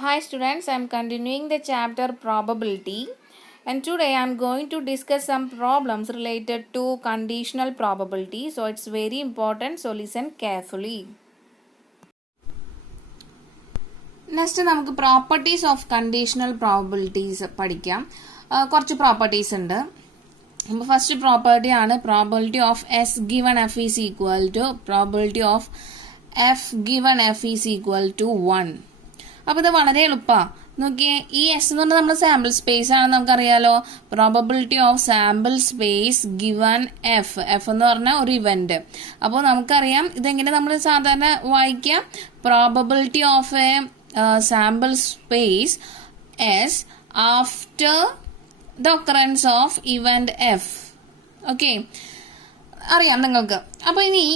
Hi students, I am continuing the chapter probability and today I am going to discuss some problems related to conditional probability. So it's very important, so listen carefully. Next നമുക്ക് properties of conditional probabilities പഠിക്കാം. കുറച്ച് properties ഉണ്ട്. അപ്പോൾ first property ആണ് probability of S given F is equal to probability of F given F is equal to 1. അപ്പോൾ ഇത് വളരെ എളുപ്പമാണ്. നോക്കിയേ, ഈ എസ് എന്ന് പറഞ്ഞാൽ നമ്മുടെ സാമ്പിൾ സ്പേസ് ആണെന്ന് നമുക്കറിയാലോ. Probability of sample space given F എന്ന് പറഞ്ഞാൽ ഒരു ഇവന്റ്. അപ്പോൾ നമുക്കറിയാം ഇതെങ്ങനെ നമ്മൾ സാധാരണ വായിക്കാം. Probability of A sample space S after the occurrence of event F. Okay, അറിയാം നിങ്ങൾക്ക്. അപ്പോൾ ഇനി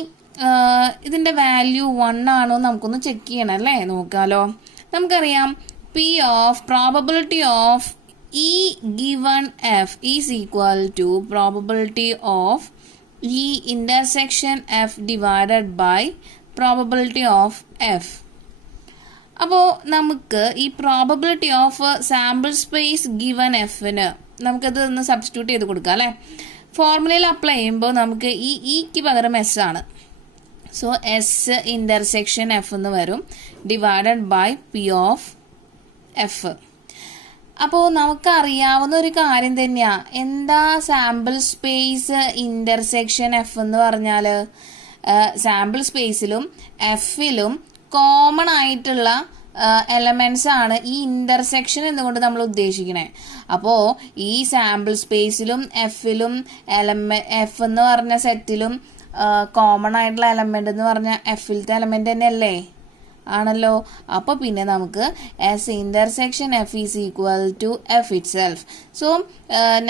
ഇതിന്റെ വാല്യൂ 1 ആണോ നമുക്കൊന്ന് ചെക്ക് ചെയ്യണം അല്ലേ, നോക്കാലോ. നമുക്കറിയാം P of probability of E given F is equal to probability of E intersection F divided by probability of F. അപ്പോൾ നമുക്ക് ഈ probability of sample space given എഫിന് നമുക്കത് ഒന്ന് സബ്സ്റ്റിറ്റ്യൂട്ട് ചെയ്ത് കൊടുക്കാം അല്ലേ. ഫോർമുലയിൽ അപ്ലൈ ചെയ്യുമ്പോൾ നമുക്ക് ഈ ഇക്ക് പകരം എസ് ആണ്. സോ എസ് ഇന്റർസെക്ഷൻ എഫ് എന്ന് വരും divided by P of F. അപ്പോൾ നമുക്കറിയാവുന്ന ഒരു കാര്യം തന്നെയാ, എന്താ സാമ്പിൾ സ്പേസ് ഇന്റർസെക്ഷൻ എഫ് എന്ന് പറഞ്ഞാൽ സാമ്പിൾ സ്പേസിലും എഫിലും കോമൺ ആയിട്ടുള്ള എലമെന്റ്സ് ആണ് ഈ ഇന്റർസെക്ഷൻ എന്നുകൊണ്ട് നമ്മൾ ഉദ്ദേശിക്കണേ. അപ്പോൾ ഈ സാമ്പിൾ സ്പേസിലും എഫിലും എഫ് എന്ന് പറഞ്ഞ സെറ്റിലും കോമൺ ആയിട്ടുള്ള എലമെന്റ് എന്ന് പറഞ്ഞാൽ എഫിലത്തെ എലമെന്റ് തന്നെ അല്ലേ, ആണല്ലോ. അപ്പോൾ പിന്നെ നമുക്ക് S intersection F is equal to F itself. So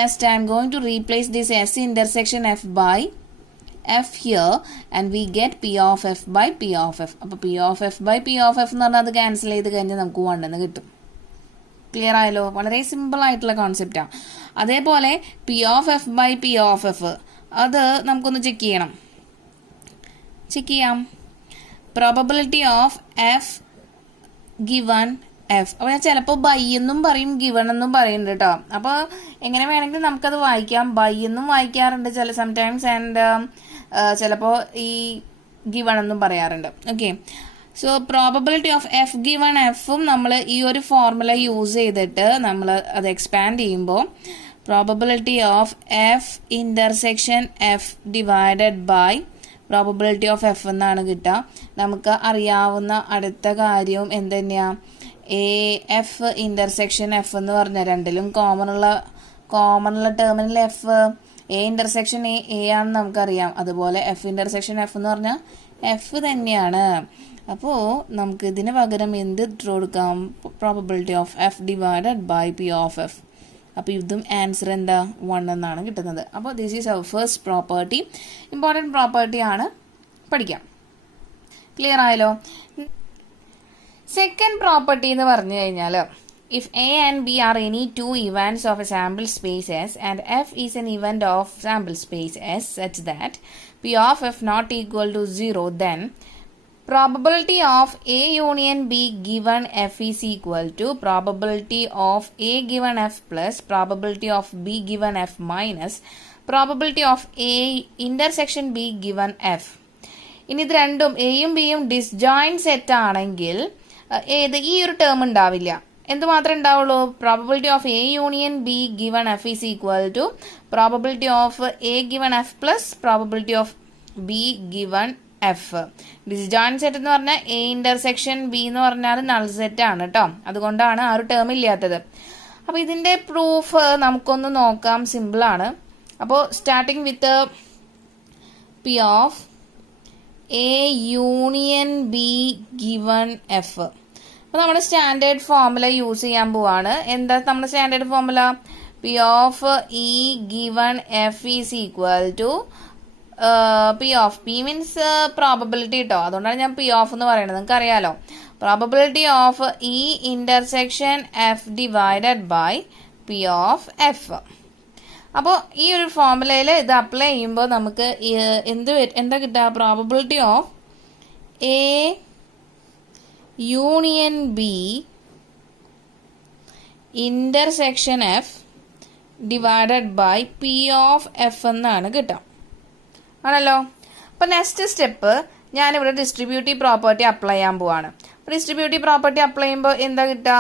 next I'm going to replace this S intersection F by F here and we get P of F by P of F. അപ്പോൾ P of F by P of F എന്ന് പറഞ്ഞാൽ അത് cancel ചെയ്ത് കഴിഞ്ഞാൽ നമുക്ക് 1 എന്ന് കിട്ടും. Clear ആയല്ലോ, വളരെ സിമ്പിൾ ആയിട്ടുള്ള കോൺസെപ്റ്റാണ്. അതേപോലെ P of F by P of F അത് നമുക്കൊന്ന് ചെക്ക് ചെയ്യാം. Probability of F given F. അപ്പോൾ ഞാൻ ചിലപ്പോൾ ബൈ എന്നും പറയും ഗിവൺ എന്നും പറയുന്നുണ്ട് കേട്ടോ. അപ്പോൾ എങ്ങനെ വേണമെങ്കിലും നമുക്കത് വായിക്കാം. ബൈ എന്നും വായിക്കാറുണ്ട് ചില സംടൈംസ് ആൻഡ് ചിലപ്പോൾ ഈ ഗിവൺ എന്നും പറയാറുണ്ട്. Okay, so probability of F given എഫും നമ്മൾ ഈ ഒരു ഫോർമുല യൂസ് ചെയ്തിട്ട് നമ്മൾ അത് എക്സ്പാൻഡ് ചെയ്യുമ്പോൾ probability of F intersection F divided by probability of F എന്നാണ് കിട്ടുക. നമുക്ക് അറിയാവുന്ന അടുത്ത കാര്യവും എന്തുതന്നെയാ, എ എഫ് ഇന്റർസെക്ഷൻ എഫ് എന്ന് പറഞ്ഞാൽ രണ്ടിലും കോമണുള്ള terminal F. A intersection A ആണെന്ന് നമുക്കറിയാം. അതുപോലെ എഫ് ഇന്റർസെക്ഷൻ എഫ് എന്ന് പറഞ്ഞാൽ എഫ് തന്നെയാണ്. അപ്പോൾ നമുക്ക് ഇതിന് പകരം എന്ത് ഇട്ട് കൊടുക്കാം, probability of F divided by P of F. അപ്പോൾ ഇതും ആൻസർ എന്താ 1 എന്നാണ് കിട്ടുന്നത്. അപ്പോൾ this is our first property. Important property ആണ്, പഠിക്കാം. ക്ലിയർ ആയല്ലോ. സെക്കൻഡ് പ്രോപ്പർട്ടി എന്ന് പറഞ്ഞു കഴിഞ്ഞാൽ if A and B are any 2 events of a sample space S and F is an event of sample space S such that P of F not equal to 0, then probability of A union B given F is equal to probability of A given F plus probability of B given F minus probability of A intersection B given F. ഇനി ഇത് രണ്ടും എയും ബിയും disjoint set ആണെങ്കിൽ ഈ ഒരു term ഉണ്ടാവില്ല. എന്തുമാത്രം ഉണ്ടാവുള്ളൂ, probability of A union B given F is equal to probability of A given F plus probability of B given F. Disjoint set എന്ന് പറഞ്ഞാൽ എ ഇന്റർസെക്ഷൻ ബി എന്ന് പറഞ്ഞാൽ നൾ സെറ്റ് ആണ് കേട്ടോ. അതുകൊണ്ടാണ് ആ ഒരു ടേം ഇല്ലാത്തത്. അപ്പോൾ ഇതിന്റെ പ്രൂഫ് നമുക്കൊന്ന് നോക്കാം, സിമ്പിളാണ്. അപ്പോൾ starting with P of A union B given F. അപ്പോൾ നമ്മുടെ സ്റ്റാൻഡേർഡ് ഫോർമുല യൂസ് ചെയ്യാൻ പോവാണ്. എന്താ നമ്മുടെ standard formula, P of E given F is equal to P of P means probability കേട്ടോ. അതുകൊണ്ടാണ് ഞാൻ പി ഓഫ് എന്ന് പറയുന്നത്, നിങ്ങൾക്ക് അറിയാലോ. Probability of E intersection F divided by P of F. അപ്പോൾ ഈ ഒരു ഫോർമുലയിൽ ഇത് അപ്ലൈ ചെയ്യുമ്പോൾ നമുക്ക് എന്താ കിട്ടുക, probability of A union B intersection F divided by P of F എന്നാണ് കിട്ടുക. ആണല്ലോ. അപ്പോൾ നെക്സ്റ്റ് സ്റ്റെപ്പ് ഞാനിവിടെ ഡിസ്ട്രിബ്യൂട്ടീവ് പ്രോപ്പർട്ടി അപ്ലൈ ചെയ്യാൻ പോവാണ്. ഡിസ്ട്രിബ്യൂട്ടീവ് പ്രോപ്പർട്ടി അപ്ലൈ ചെയ്യുമ്പോൾ എന്താ കിട്ടുക?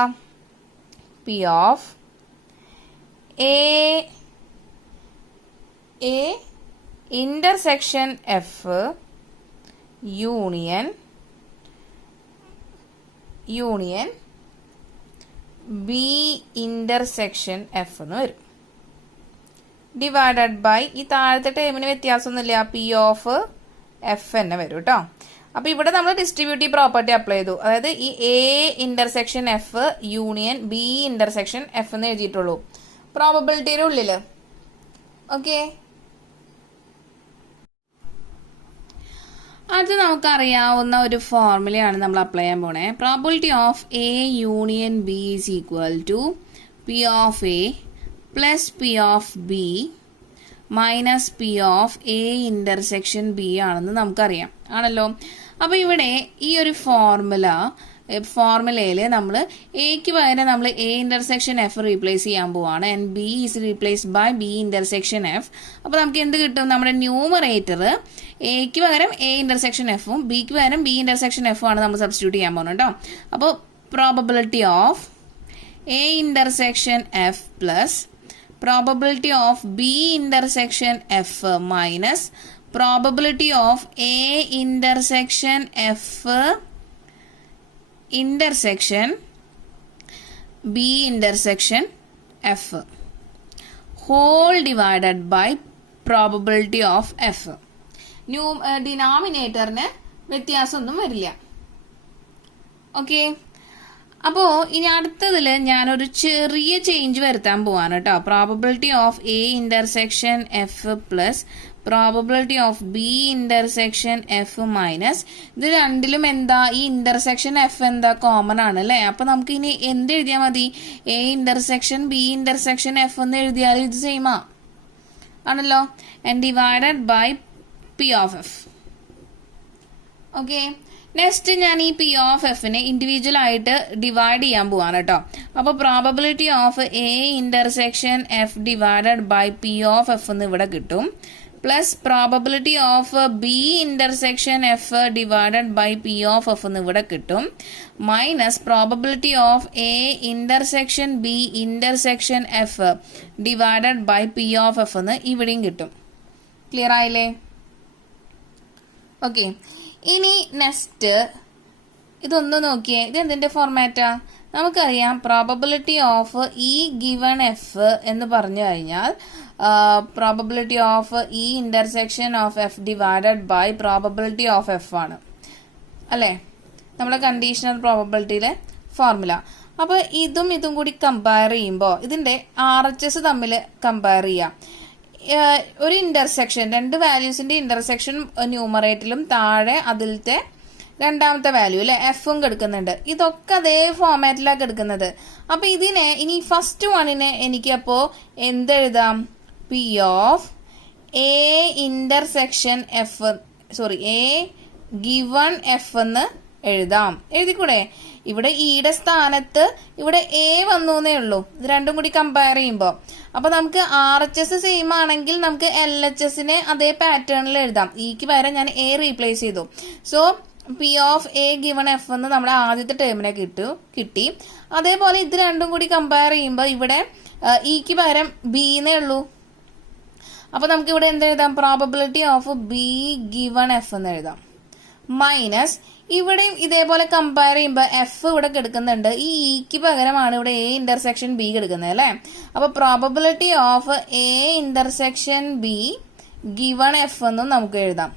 P of A intersection F union B intersection F എന്ന് വരും. ഡിവൈഡഡ് ബൈ ഈ താഴത്തെ ടേമിന് വ്യത്യാസമൊന്നുമില്ല, പി ഓഫ് എഫ് തന്നെ വരും കേട്ടോ. അപ്പൊ ഇവിടെ നമ്മൾ ഡിസ്ട്രിബ്യൂട്ടീവ് പ്രോപ്പർട്ടി അപ്ലൈ ചെയ്തു. അതായത് ഈ A intersection F union B intersection F എന്ന് എഴുതിയിട്ടുള്ളൂ പ്രോബബിലിറ്റിയുടെ ഉള്ളില്. ഓക്കെ, അത് നമുക്കറിയാവുന്ന ഒരു ഫോർമുലയാണ് നമ്മൾ അപ്ലൈ ചെയ്യാൻ പോണേ. Probability of A union B is equal to P of A plus P of B minus P of A intersection B ആണെന്ന് നമുക്കറിയാം. ആണല്ലോ. അപ്പൊ ഇവിടെ ഈ ഒരു ഫോർമുലയിൽ നമ്മൾ എക്ക് പകരം നമ്മൾ എ ഇന്റർസെക്ഷൻ എഫ് റീപ്ലേസ് ചെയ്യാൻ പോവാണ്. And B is replaced by B intersection F. അപ്പൊ നമുക്ക് എന്ത് കിട്ടും? നമ്മുടെ ന്യൂമറേറ്റർ എക്ക് പകരം എ ഇന്റർസെക്ഷൻ എഫും ബിക്ക് പകരം ബി ഇന്റർസെക്ഷൻ എഫും ആണ് നമ്മൾ സബ്സ്റ്റിറ്റ്യൂട്ട് ചെയ്യാൻ പോകുന്നത് കേട്ടോ. അപ്പോൾ probability of A intersection F plus probability of B intersection F minus probability of A intersection F intersection B intersection F whole divided by probability of F. ഡിനോമിനേറ്ററിന് വ്യത്യാസമൊന്നും വരില്ല. ഓക്കെ, അപ്പോൾ ഇനി അടുത്തതിൽ ഞാനൊരു ചെറിയ ചേഞ്ച് വരുത്താൻ പോവാണ് കേട്ടോ. Probability of A intersection F plus probability of B intersection F minus ഇത് രണ്ടിലും എന്താ ഈ ഇന്റർസെക്ഷൻ എഫ് എന്താ കോമൺ ആണ് അല്ലേ. അപ്പൊ നമുക്ക് ഇനി എന്ത് എഴുതിയാൽ മതി? A intersection B intersection F എന്ന് എഴുതിയാൽ ഇത് സെയിമാ ആണല്ലോ. And divided by P of F. Okay, next ഞാൻ ഈ പി ഓഫ് എഫിനെ ഇൻഡിവിജ്വൽ ആയിട്ട് ഡിവൈഡ് ചെയ്യാൻ പോവാണ് കേട്ടോ. അപ്പോൾ probability of A intersection F divided by P of F എന്ന് ഇവിടെ കിട്ടും. Plus probability of B intersection F divided by P of F എന്ന് ഇവിടെ കിട്ടും. Minus probability of A intersection B intersection F divided by P of F എന്ന് ഇവിടെയും കിട്ടും. Clear ആയില്ലേ? ഓക്കെ, ഇനി നെക്സ്റ്റ് ഇതൊന്ന് നോക്കിയേ. ഇത് എന്തിന്റെ ഫോർമാറ്റാ? നമുക്കറിയാം probability of E given F എന്ന് പറഞ്ഞു കഴിഞ്ഞാൽ probability of E intersection of F divided by probability of F ആണ് അല്ലേ, നമ്മുടെ കണ്ടീഷണൽ പ്രോബബിലിറ്റിയിലെ ഫോർമുല. അപ്പൊ ഇതും കൂടി കമ്പയർ ചെയ്യുമ്പോൾ ഇതിന്റെ RHS തമ്മിൽ കമ്പയർ ചെയ്യാം. ഒരു ഇന്റർസെക്ഷൻ, രണ്ട് വാല്യൂസിന്റെ ഇന്റർസെക്ഷൻ ന്യൂമറേറ്ററിലും താഴെ അതിലത്തെ രണ്ടാമത്തെ വാല്യൂ അല്ലെ എഫും കിടക്കുന്നുണ്ട്. ഇതൊക്കെ അതേ ഫോർമാറ്റിലാണ് കിടക്കുന്നത്. അപ്പൊ ഇതിനെ ഇനി ഫസ്റ്റ് വണ്ണിനെ എനിക്ക് അപ്പോ എന്തെഴുതാം? P of A intersection F A given F എന്ന് എഴുതാം. എഴുതിക്കൂടെ? ഇവിടെ ഇയുടെ സ്ഥാനത്ത് ഇവിടെ എ വന്നേ ഉള്ളൂ. ഇത് രണ്ടും കൂടി കമ്പയർ ചെയ്യുമ്പോൾ അപ്പൊ നമുക്ക് RHS സെയിം ആണെങ്കിൽ നമുക്ക് LHSനെ അതേ പാറ്റേണിൽ എഴുതാം. ഇക്ക് പകരം ഞാൻ എ റീപ്ലേസ് ചെയ്തു. So P of A given F എന്ന് നമ്മുടെ ആദ്യത്തെ ടേമിനെ കിട്ടി. അതേപോലെ ഇത് രണ്ടും കൂടി കമ്പയർ ചെയ്യുമ്പോൾ ഇവിടെ ഇക്ക് പകരം ബി എന്നേ ഉള്ളൂ. അപ്പൊ നമുക്ക് ഇവിടെ എന്തെഴുതാം? Probability of B given F എന്ന് എഴുതാം. മൈനസ് ഇവിടെയും ഇതേപോലെ കമ്പയർ ചെയ്യുമ്പോൾ എഫ് ഇവിടെ കിടക്കുന്നുണ്ട്. ഈ ഇക്ക് പകരമാണ് ഇവിടെ എ ഇന്റർസെക്ഷൻ ബി കിടക്കുന്നത് അല്ലെ. അപ്പൊ probability of A intersection B given F എന്നും നമുക്ക് എഴുതാം.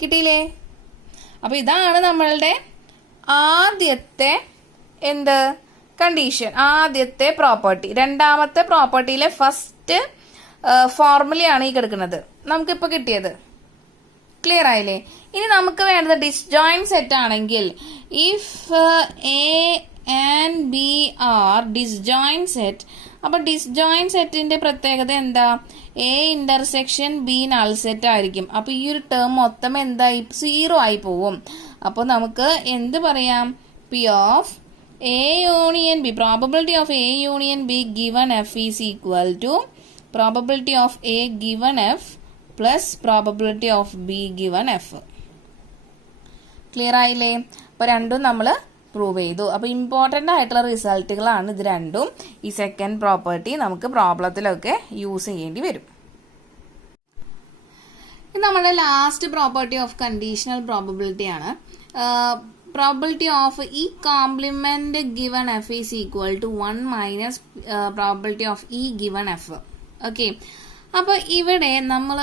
കിട്ടിയില്ലേ? അപ്പൊ ഇതാണ് നമ്മളുടെ ആദ്യത്തെ കണ്ടീഷൻ, ആദ്യത്തെ പ്രോപ്പർട്ടി. രണ്ടാമത്തെ പ്രോപ്പർട്ടിയിലെ ഫസ്റ്റ് ഫോർമുലയാണ് ഈ കിടക്കുന്നത് നമുക്കിപ്പോ കിട്ടിയത്. ക്ലിയർ ആയില്ലേ? ഇനി നമുക്ക് വേണ്ടത് ഡിസ്ജോയിന്റ് സെറ്റ് ആണെങ്കിൽ if A and B are disjoint set. അപ്പൊ ഡിസ്ജോയിന്റ് സെറ്റിന്റെ പ്രത്യേകത എന്താ? A intersection B null set ആയിരിക്കും. അപ്പൊ ഈ ഒരു ടേം മൊത്തം എന്തായി? 0 ആയി പോവും. അപ്പൊ നമുക്ക് എന്ത് പറയാം? P of A union B, probability of A union B given F is equal to probability of A given F plus probability of B given F. Clear ആയില്ലേ? അപ്പോൾ രണ്ടും നമ്മൾ പ്രൂവ് ചെയ്തു. അപ്പോൾ ഇമ്പോർട്ടൻ്റ് ആയിട്ടുള്ള റിസൾട്ടുകളാണ് ഇത് രണ്ടും. ഈ സെക്കൻഡ് പ്രോപ്പർട്ടി നമുക്ക് പ്രോബ്ലത്തിലൊക്കെ യൂസ് ചെയ്യേണ്ടി വരും. ഇത് നമ്മുടെ last property of conditional probability ആണ്. Probability of E complement given F is equal to 1 minus probability of E given F. Okay. അപ്പോൾ ഇവിടെ നമ്മൾ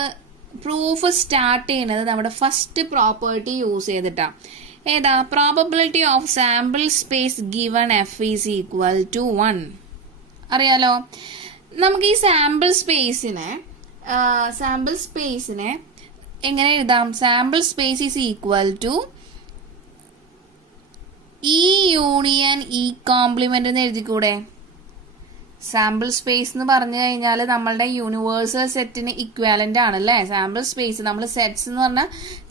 പ്രൂഫ് സ്റ്റാർട്ട് ചെയ്യുന്നത് നമ്മുടെ ഫസ്റ്റ് പ്രോപ്പർട്ടി യൂസ് ചെയ്തിട്ടാണ്. ഏതാ? Probability of sample space given F is equal to 1. അറിയാലോ? നമുക്ക് ഈ സാമ്പിൾ സ്പേസിനെ എങ്ങനെ എഴുതാം? Sample space is equal to E union E complement എന്ന് എഴുതിക്കൂടെ? സാമ്പിൾ സ്പേസ് എന്ന് പറഞ്ഞു കഴിഞ്ഞാൽ നമ്മളുടെ യൂണിവേഴ്സൽ സെറ്റിന് ഇക്വാലന്റ് ആണല്ലേ സാമ്പിൾ സ്പേസ്. നമ്മൾ സെറ്റ്സ് എന്ന് പറഞ്ഞ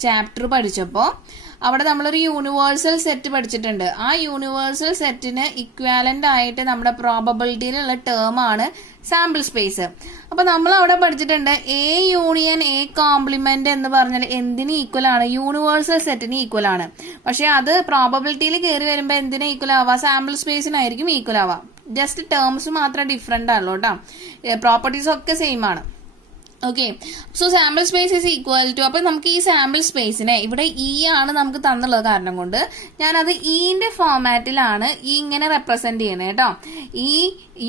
ചാപ്റ്റർ പഠിച്ചപ്പോൾ അവിടെ നമ്മളൊരു യൂണിവേഴ്സൽ സെറ്റ് പഠിച്ചിട്ടുണ്ട്. ആ യൂണിവേഴ്സൽ സെറ്റിന് ഇക്വാലന്റ് ആയിട്ട് നമ്മുടെ പ്രോബബിലിറ്റിയിലുള്ള ടേം ആണ് സാമ്പിൾ സ്പേസ്. അപ്പൊ നമ്മൾ അവിടെ പഠിച്ചിട്ടുണ്ട് എ യൂണിയൻ എ കോംപ്ലിമെന്റ് എന്ന് പറഞ്ഞാൽ എന്തിന് ഈക്വൽ ആണ്? യൂണിവേഴ്സൽ സെറ്റിന് ഈക്വൽ ആണ്. പക്ഷെ അത് പ്രോബബിലിറ്റിയിൽ കയറി വരുമ്പോൾ എന്തിനാ ഈക്വൽ ആവാ? സാമ്പിൾ സ്പേസിനായിരിക്കും ഈക്വൽ ആവാം. ജസ്റ്റ് ടേംസ് മാത്രം ഡിഫറെന്റ് ആണല്ലോ കേട്ടോ. പ്രോപ്പർട്ടീസ് ഒക്കെ സെയിം ആണ്. Okay. So sample space is equal to, അപ്പൊ നമുക്ക് ഈ സാമ്പിൾ സ്പേസിനെ ഇവിടെ ഇ ആണ് നമുക്ക് തന്നുള്ളത് കാരണം കൊണ്ട് ഞാനത് ഇന്റെ ഫോമാറ്റിലാണ് ഇങ്ങനെ റെപ്രസെന്റ് ചെയ്യണേ കേട്ടോ. E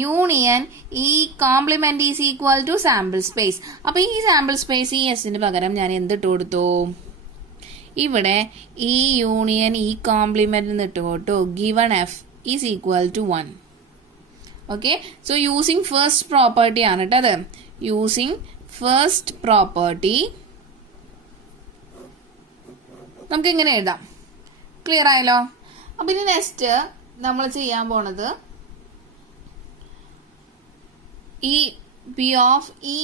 union E complement is equal to sample space. അപ്പൊ ഈ സാമ്പിൾ സ്പേസ് ഈ എസിന് പകരം ഞാൻ എന്തിട്ട് കൊടുത്തു? ഇവിടെ ഈ യൂണിയൻ ഈ കോംപ്ലിമെന്റ് ഇട്ട് കൊടുത്തു. Given F is equal to 1. Okay. So using first property ആണ് കേട്ടോ അത്. യൂസിങ് ഫസ്റ്റ് പ്രോപ്പർട്ടി നമുക്ക് ഇങ്ങനെ എഴുതാം. ക്ലിയർ ആയല്ലോ? അപ്പൊ ഇനി നെക്സ്റ്റ് നമ്മൾ ചെയ്യാൻ പോണത് ഈ P of E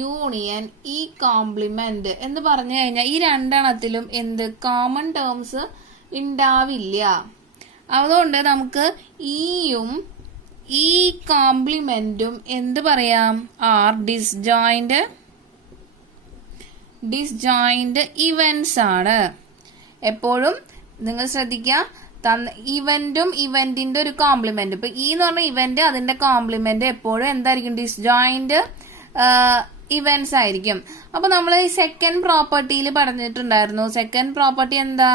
union E complement എന്ന് പറഞ്ഞു കഴിഞ്ഞാൽ ഈ രണ്ടെണ്ണത്തിലും എന്ത് കോമൺ ടേംസ് ഉണ്ടാവില്ല. അതുകൊണ്ട് നമുക്ക് ഇയും ഈ കോംപ്ലിമെന്റും എന്ത് പറയാം? ആർ ഡിസ്ജോയിന്റ് ഇവന്റ്സ് ആണ്. എപ്പോഴും നിങ്ങൾ ശ്രദ്ധിക്കുക, ഇവന്റും ഇവന്റിന്റെ ഒരു കോംപ്ലിമെന്റ്. ഇപ്പൊ ഈ എന്ന് പറഞ്ഞ ഇവന്റ് അതിന്റെ കോംപ്ലിമെന്റ് എപ്പോഴും എന്തായിരിക്കും? ഡിസ്ജോയിന്റ് ഇവന്റ്സ് ആയിരിക്കും. അപ്പൊ നമ്മൾ ഈ സെക്കൻഡ് പ്രോപ്പർട്ടിയിൽ പറഞ്ഞിട്ടുണ്ടായിരുന്നു. സെക്കൻഡ് പ്രോപ്പർട്ടി എന്താ?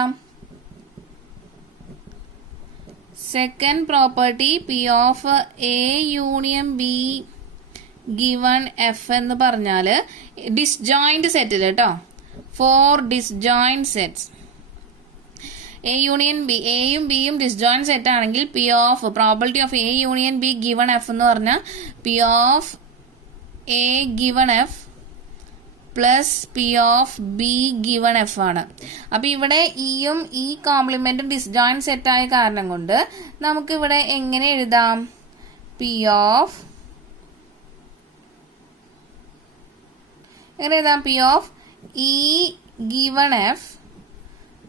Second property P of A union B given F എന്ന് പറഞ്ഞാല് ഡിസ്ജോയിന്റ് സെറ്റിൽ കേട്ടോ. 4 disjoint sets A union B, എയും ബിയും ഡിസ്ജോയിന്റ് സെറ്റ് ആണെങ്കിൽ P of probability of A union B given F എന്ന് പറഞ്ഞാൽ P of A given F plus P of B given F ആണ്. അപ്പൊ ഇവിടെ ഇയും ഈ കോംപ്ലിമെന്റും ഡിസ്ജോയിന്റ് സെറ്റ് ആയ കാരണം കൊണ്ട് നമുക്ക് ഇവിടെ എങ്ങനെ എഴുതാം? പി ഓഫ് എങ്ങനെ എഴുതാം? P of E given F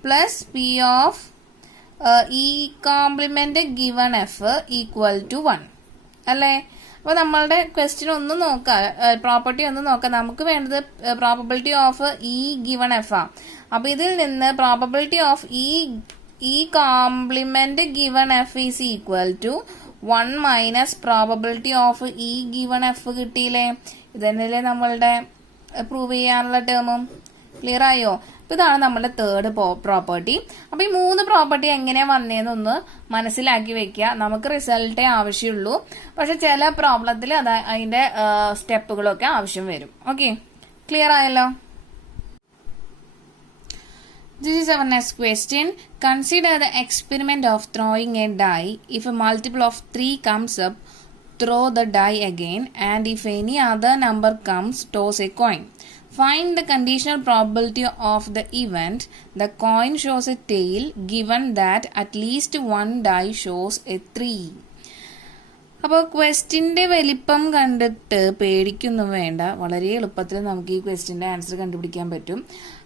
plus P of E complement given F equal to 1 അല്ലേ? അപ്പൊ നമ്മളുടെ ക്വസ്റ്റ്യൻ ഒന്ന് നോക്കാം, പ്രോപ്പർട്ടി ഒന്ന് നോക്കാം. നമുക്ക് വേണ്ടത് probability of E given F ആ. അപ്പൊ ഇതിൽ നിന്ന് probability of E complement given F is equal to 1 minus probability of E given F കിട്ടിയില്ലേ? ഇതന്നെയല്ലേ നമ്മളുടെ പ്രൂവ് ചെയ്യാനുള്ള ടേമും. ക്ലിയർ ആയോ? അപ്പൊ ഇതാണ് നമ്മുടെ തേർഡ് പ്രോപ്പർട്ടി. അപ്പൊ ഈ 3 പ്രോപ്പർട്ടി എങ്ങനെയാ വന്നേന്നൊന്ന് മനസ്സിലാക്കി വെക്കുക. നമുക്ക് റിസൾട്ടേ ആവശ്യമുള്ളൂ, പക്ഷെ ചില പ്രോബ്ലത്തിൽ അതിന്റെ സ്റ്റെപ്പുകളൊക്കെ ആവശ്യം വരും. ഓക്കെ, ക്ലിയർ ആയല്ലോ? This is our next question. Consider the experiment of throwing a die. If a multiple of 3 comes up, throw the die again, and if any other number comes, toss a coin. Find the conditional probability of the event. The coin shows a tail given that at least one die shows a 3. അപ്പോൾ ക്വസ്റ്റിൻ്റെ വലിപ്പം കണ്ടിട്ട് പേടിക്കൊന്നും വേണ്ട, വളരെ എളുപ്പത്തിൽ നമുക്ക് ഈ ക്വസ്റ്റിൻ്റെ answer കണ്ടുപിടിക്കാൻ പറ്റും.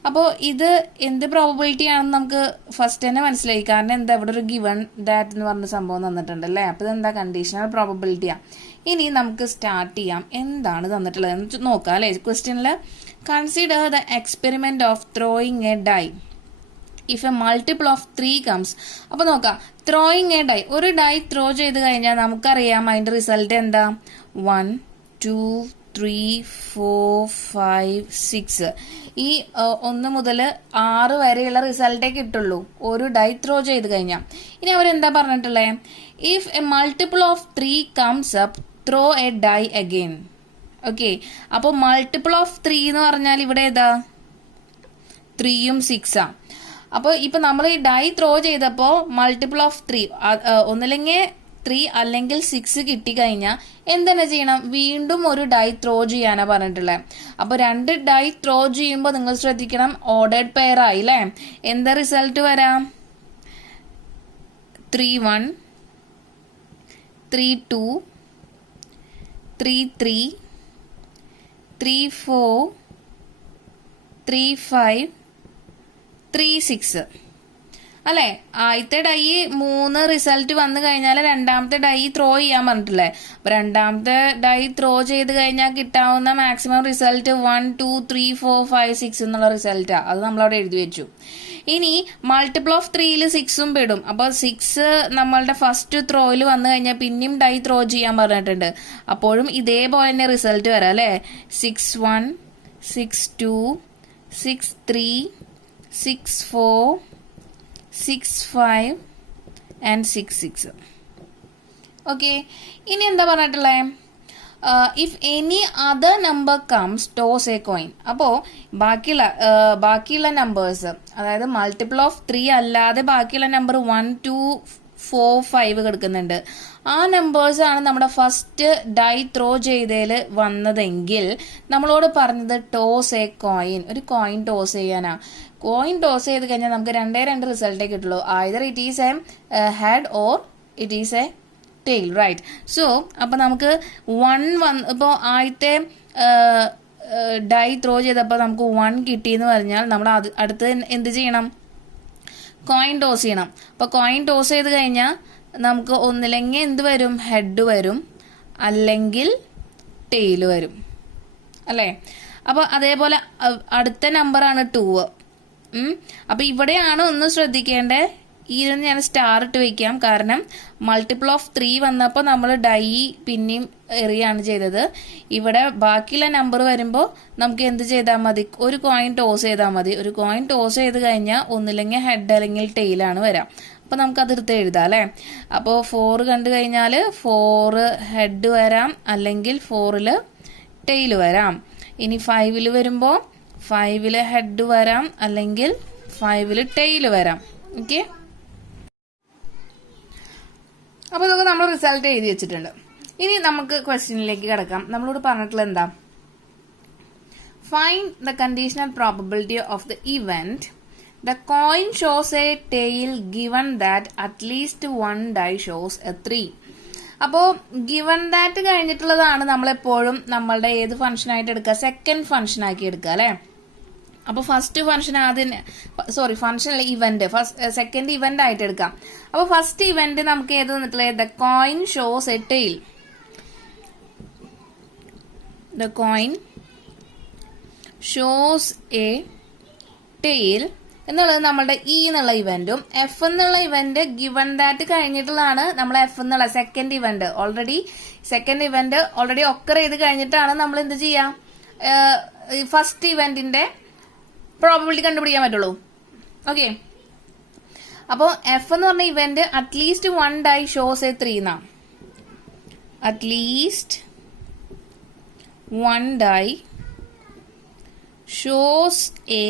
അപ്പോൾ ഇത് എന്ത് പ്രോബബിലിറ്റി ആണെന്ന് നമുക്ക് ഫസ്റ്റ് തന്നെ മനസ്സിലായി. കാരണം എന്താ, ഇവിടെ ഒരു ഗിവൺ ദാറ്റ് എന്ന് പറഞ്ഞ സംഭവം തന്നിട്ടുണ്ട് അല്ലേ. അപ്പോൾ ഇതെന്താ, കണ്ടീഷണൽ പ്രോബബിലിറ്റിയാണ്. ഇനി നമുക്ക് സ്റ്റാർട്ട് ചെയ്യാം. എന്താണ് തന്നിട്ടുള്ളതെന്ന് നോക്കാം അല്ലേ. ക്വസ്റ്റ്യനിൽ consider the experiment of throwing a die if a multiple of 3 comes. അപ്പോൾ നോക്കാം, ത്രോയിങ് എ ഡൈ, ഒരു ഡൈ ത്രോ ചെയ്ത് കഴിഞ്ഞാൽ നമുക്കറിയാം അതിൻ്റെ റിസൾട്ട് എന്താ, 1 2 3 4 5 6. ഈ 1 മുതൽ 6 വരെയുള്ള റിസൾട്ടേ കിട്ടുള്ളൂ ഒരു ഡൈ ത്രോ ചെയ്ത് കഴിഞ്ഞാൽ. ഇനി അവരെന്താ പറഞ്ഞിട്ടുള്ളത്, if a multiple of 3 comes up throw a die again. Okay, അപ്പോൾ മൾട്ടിപ്പിൾ ഓഫ് 3 എന്ന് പറഞ്ഞാൽ ഇവിടെ ഏതാ, 3ഉം 6ആ. അപ്പോൾ ഇപ്പം നമ്മൾ ഈ ഡൈ ത്രോ ചെയ്തപ്പോൾ മൾട്ടിപ്പിൾ ഓഫ് 3 ഒന്നില്ലെങ്കിൽ 3 അല്ലെങ്കിൽ 6 കിട്ടിക്കഴിഞ്ഞാൽ എന്തെന്നെ ചെയ്യണം, വീണ്ടും ഒരു ഡൈ ത്രോ ചെയ്യാനാണ് പറഞ്ഞിട്ടുള്ളത്. അപ്പോൾ 2 ഡൈ ത്രോ ചെയ്യുമ്പോൾ നിങ്ങൾ ശ്രദ്ധിക്കണം, ഓർഡേഡ് പെയർ ആയി അല്ലേ. എന്താ റിസൾട്ട് വരാം, 3 1 3 2 3 3 3 4 3 5 3 6 അല്ലേ. ആദ്യത്തെ ഡൈ 3 റിസൾട്ട് വന്നു കഴിഞ്ഞാൽ രണ്ടാമത്തെ ഡൈ ത്രോ ചെയ്യാൻ പറഞ്ഞിട്ടില്ലേ. അപ്പൊ രണ്ടാമത്തെ ഡൈ ത്രോ ചെയ്ത് കഴിഞ്ഞാൽ കിട്ടാവുന്ന മാക്സിമം റിസൾട്ട് 1 2 3 4 5 6 എന്നുള്ള റിസൾട്ടാണ്. അത് നമ്മളവിടെ എഴുതി വെച്ചു. ഇനി മൾട്ടിപ്പിൾ ഓഫ് 3യിൽ 6ഉം പെടും. അപ്പോൾ 6 നമ്മളുടെ ഫസ്റ്റ് ത്രോയിൽ വന്നു കഴിഞ്ഞാൽ പിന്നെയും ഡൈ ത്രോ ചെയ്യാൻ പറഞ്ഞിട്ടുണ്ട്. അപ്പോഴും ഇതേപോലെ തന്നെ റിസൾട്ട് വരാം അല്ലേ. 6 1 6 2 6 3 6 4 6 5 and 6 6. ഓക്കെ, ഇനി എന്താ പറഞ്ഞിട്ടുള്ളത്, if any other number comes toss a coin. അപ്പോൾ ബാക്കിയുള്ള നമ്പേഴ്സ്, അതായത് മൾട്ടിപ്പിൾ ഓഫ് 3 അല്ലാതെ ബാക്കിയുള്ള നമ്പർ 1 2 4 5 കിടക്കുന്നുണ്ട്. ആ നമ്പേഴ്സാണ് നമ്മുടെ ഫസ്റ്റ് ഡൈ ത്രോ ചെയ്തതിൽ വന്നതെങ്കിൽ നമ്മളോട് പറഞ്ഞത് ടോസ് എ കോയിൻ, ഒരു കോയിൻ ടോസ് ചെയ്യാനാ. കോയിൻ ടോസ് ചെയ്ത് കഴിഞ്ഞാൽ നമുക്ക് 2 റിസൾട്ടേ കിട്ടുള്ളൂ. Either it is a head or it is a tail, right. So അപ്പോൾ നമുക്ക് 1 ഇപ്പോൾ ആദ്യത്തെ ഡൈ ത്രോ ചെയ്തപ്പോൾ നമുക്ക് 1 കിട്ടിയെന്ന് പറഞ്ഞാൽ നമ്മൾ അടുത്ത് എന്ത് ചെയ്യണം, കോയിൻ ടോസ് ചെയ്യണം. അപ്പോൾ കോയിൻ ടോസ് ചെയ്ത് കഴിഞ്ഞാൽ നമുക്ക് ഒന്നില്ലെങ്കിൽ എന്ത് വരും, ഹെഡ് വരും, അല്ലെങ്കിൽ ടെയിൽ വരും അല്ലേ. അപ്പോൾ അതേപോലെ അടുത്ത നമ്പറാണ് 2. അപ്പോൾ ഇവിടെയാണ് ഒന്ന് ശ്രദ്ധിക്കേണ്ടത്. ഇതിന് ഞാൻ സ്റ്റാർ ഇട്ട് വയ്ക്കാം, കാരണം മൾട്ടിപ്പിൾ ഓഫ് 3 വന്നപ്പോൾ നമ്മൾ ഡൈ പിന്നെയും എറിയാണ് ചെയ്തത്. ഇവിടെ ബാക്കിയുള്ള നമ്പർ വരുമ്പോൾ നമുക്ക് എന്ത് ചെയ്താൽ മതി, ഒരു കോയിൻ ടോസ് ചെയ്താൽ മതി. ഒരു കോയിൻ ടോസ് ചെയ്ത് കഴിഞ്ഞാൽ ഒന്നില്ലെങ്കിൽ ഹെഡ് അല്ലെങ്കിൽ ടെയിലാണ് വരാം. അപ്പോൾ നമുക്കതെടുത്ത് എഴുതാം അല്ലേ. അപ്പോൾ 4 കണ്ടു കഴിഞ്ഞാൽ 4 ഹെഡ് വരാം, അല്ലെങ്കിൽ 4ൽ ടെയിൽ വരാം. ഇനി 5ൽ വരുമ്പോൾ 5ൽ ഹെഡ് വരാം, അല്ലെങ്കിൽ 5ൽ ടെയിൽ വരാം. ഓക്കെ, അപ്പോൾ ഇതൊക്കെ നമ്മൾ റിസൾട്ട് എഴുതി വെച്ചിട്ടുണ്ട്. ഇനി നമുക്ക് ക്വസ്റ്റ്യനിലേക്ക് കിടക്കാം. നമ്മളോട് പറഞ്ഞിട്ടുള്ള എന്താ, find the conditional probability of the event the coin shows a tail given that at least 1 die shows a 3. അപ്പോൾ ഗിവൺ ദാറ്റ് കഴിഞ്ഞിട്ടുള്ളതാണ് നമ്മളെപ്പോഴും നമ്മളുടെ ഏത് ഫംഗ്ഷനായിട്ട് എടുക്കുക, സെക്കൻഡ് ഫംഗ്ഷനാക്കി എടുക്കുക അല്ലേ. അപ്പോൾ first function function event second event ആയിട്ട് എടുക്കാം. അപ്പോൾ ഫസ്റ്റ് ഇവന്റ് നമുക്ക് ഏത് തന്നിട്ടുള്ളത്, the coin shows a tail. The coin shows a tail എന്നുള്ളത് നമ്മളുടെ എന്നുള്ള ഇവന്റും, എഫ് എന്നുള്ള ഇവന്റ് ഗിവൺ ദാറ്റ് കഴിഞ്ഞിട്ടുള്ളതാണ് നമ്മൾ എഫ് എന്നുള്ള second event. Second event already occur ചെയ്ത് കഴിഞ്ഞിട്ടാണ് നമ്മൾ എന്ത് ചെയ്യാം, ഫസ്റ്റ് ഇവന്റിന്റെ പ്രോബബിലിറ്റി കണ്ടുപിടിക്കാൻ പറ്റുള്ളൂ. ഓക്കെ, അപ്പോൾ എഫ് എന്ന് പറഞ്ഞ event at least 1 die shows a 3 എന്നാ. At least 1 die shows a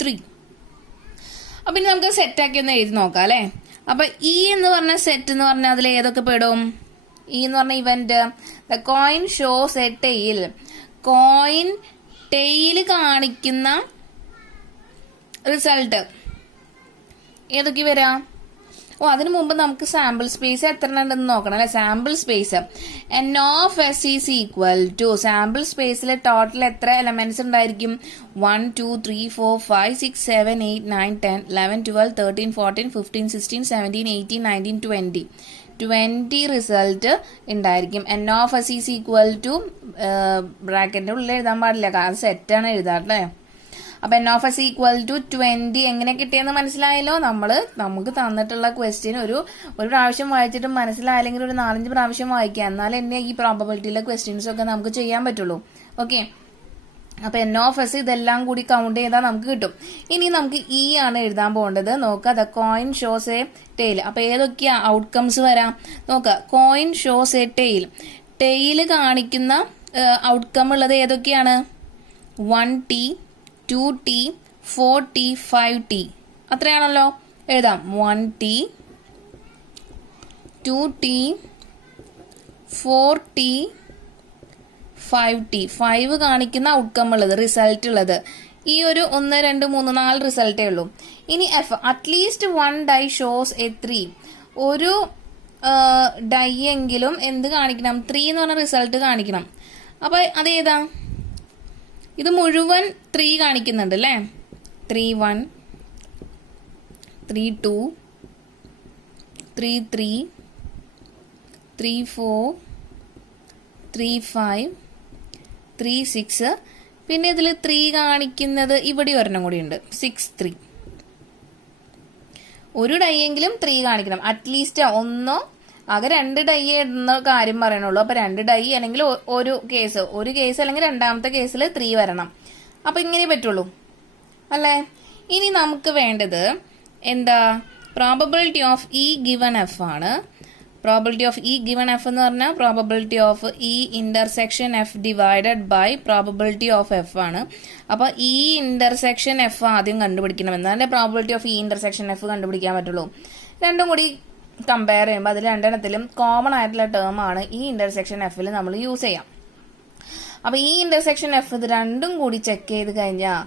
3. അപ്പൊ ഇനി നമുക്ക് സെറ്റാക്കി ഒന്ന് എഴുതി നോക്കാം അല്ലേ. അപ്പൊ എന്ന് പറഞ്ഞ സെറ്റ് എന്ന് പറഞ്ഞാൽ അതിൽ ഏതൊക്കെ പെടും, എന്ന് പറഞ്ഞ event the coin shows a tail. Coin tail കാണിക്കുന്ന റിസൾട്ട് ഏതൊക്കെ വരാം, അതിനു മുമ്പ് നമുക്ക് സാമ്പിൾ സ്പേസ് എത്ര ഉണ്ടെന്ന് നോക്കണം അല്ലെ. Sample space n of s is equal to sample സ്പേസിൽ ടോട്ടൽ എത്ര എലമെന്റ്സ് ഉണ്ടായിരിക്കും? 1 2 3 4 5 6 7 8 9 10 11 12 13 14 15 16 17 18 19 20 റിസൾട്ട് ഉണ്ടായിരിക്കും. n of s is equal to ബ്രാക്കറ്റിന്റെ ഉള്ളിൽ എഴുതാൻ പാടില്ല, കാരണം സെറ്റാണ് എഴുതാട്ടെ. അപ്പൊ n of s equal to 20 എങ്ങനെ കിട്ടിയെന്ന് മനസ്സിലായല്ലോ. നമുക്ക് തന്നിട്ടുള്ള ക്വസ്റ്റ്യൻ ഒരു പ്രാവശ്യം വായിച്ചിട്ട് മനസ്സിലായില്ലെങ്കിൽ ഒരു 4-5 പ്രാവശ്യം വായിക്കാം, എന്നാലും എന്നെ ഈ പ്രോബബിലിറ്റിയിലെ ക്വസ്റ്റ്യൻസ് ഒക്കെ നമുക്ക് ചെയ്യാൻ പറ്റുള്ളൂ. ഓക്കെ, അപ്പൊ n of s ഇതെല്ലാം കൂടി കൗണ്ട് ചെയ്താൽ നമുക്ക് കിട്ടും. ഇനി നമുക്ക് ഇ ആണ് എഴുതാൻ പോകേണ്ടത്. നോക്കുക, the coin shows a tail. അപ്പൊ ഏതൊക്കെയാ ഔട്ട്കംസ് വരാം നോക്കുക. Coin shows a tail. Tail കാണിക്കുന്ന ഔട്ട്കം ഉള്ളത് ഏതൊക്കെയാണ്? 1t 2t 4t 5t അത്രയാണല്ലോ. എഴുതാം 1t 2t 4t 5t. 5 കാണിക്കുന്ന ഔട്ട്കം ഉള്ളത്, റിസൾട്ട് ഉള്ളത്. ഈ ഒരു 1 2 3 4 റിസൾട്ടേ ഉള്ളൂ. ഇനി F, at least 1 die shows a 3. ഒരു ഡൈ എങ്കിലും എന്ത് കാണിക്കണം? 3 എന്ന് പറഞ്ഞ റിസൾട്ട് കാണിക്കണം. അപ്പൊ അതേതാ? ഇത് മുഴുവൻ 3 കാണിക്കുന്നുണ്ട് അല്ലേ. 3 1 3 2 3 3 3 4 3 5 3 6. പിന്നെ ഇതിൽ 3 കാണിക്കുന്നത് ഇവിടെ ഒരെണ്ണം കൂടി ഉണ്ട്, 6 3. ഒരു ഡൈ എങ്കിലും 3 കാണിക്കണം അറ്റ്ലീസ്റ്റ്. ഒന്നോ ആകെ 2 ഡൈ ഇടുന്ന കാര്യം പറയണുള്ളൂ. അപ്പൊ 2 ഡൈ അല്ലെങ്കിൽ ഒരു കേസ് അല്ലെങ്കിൽ രണ്ടാമത്തെ കേസിൽ 3 വരണം. അപ്പൊ ഇങ്ങനെ പറ്റുള്ളൂ അല്ലേ. ഇനി നമുക്ക് വേണ്ടത് എന്താ? Probability of E given F ആണ്. Probability of E given F എന്ന് പറഞ്ഞാൽ probability of E intersection F divided by probability of F ആണ്. അപ്പൊ ഇ ഇന്റർസെക്ഷൻ എഫ് ആദ്യം കണ്ടുപിടിക്കണം, എന്നാലേ probability of E intersection F കണ്ടുപിടിക്കാൻ പറ്റുള്ളൂ. രണ്ടും കൂടി കമ്പയർ ചെയ്യുമ്പോൾ അതിൽ രണ്ടെണ്ണത്തിലും കോമൺ ആയിട്ടുള്ള ടേം ആണ് ഈ ഇന്റർസെക്ഷൻ എഫിൽ നമ്മൾ യൂസ് ചെയ്യാം. അപ്പൊ ഈ ഇന്റർസെക്ഷൻ എഫ് ഇത് രണ്ടും കൂടി ചെക്ക് ചെയ്ത് കഴിഞ്ഞാൽ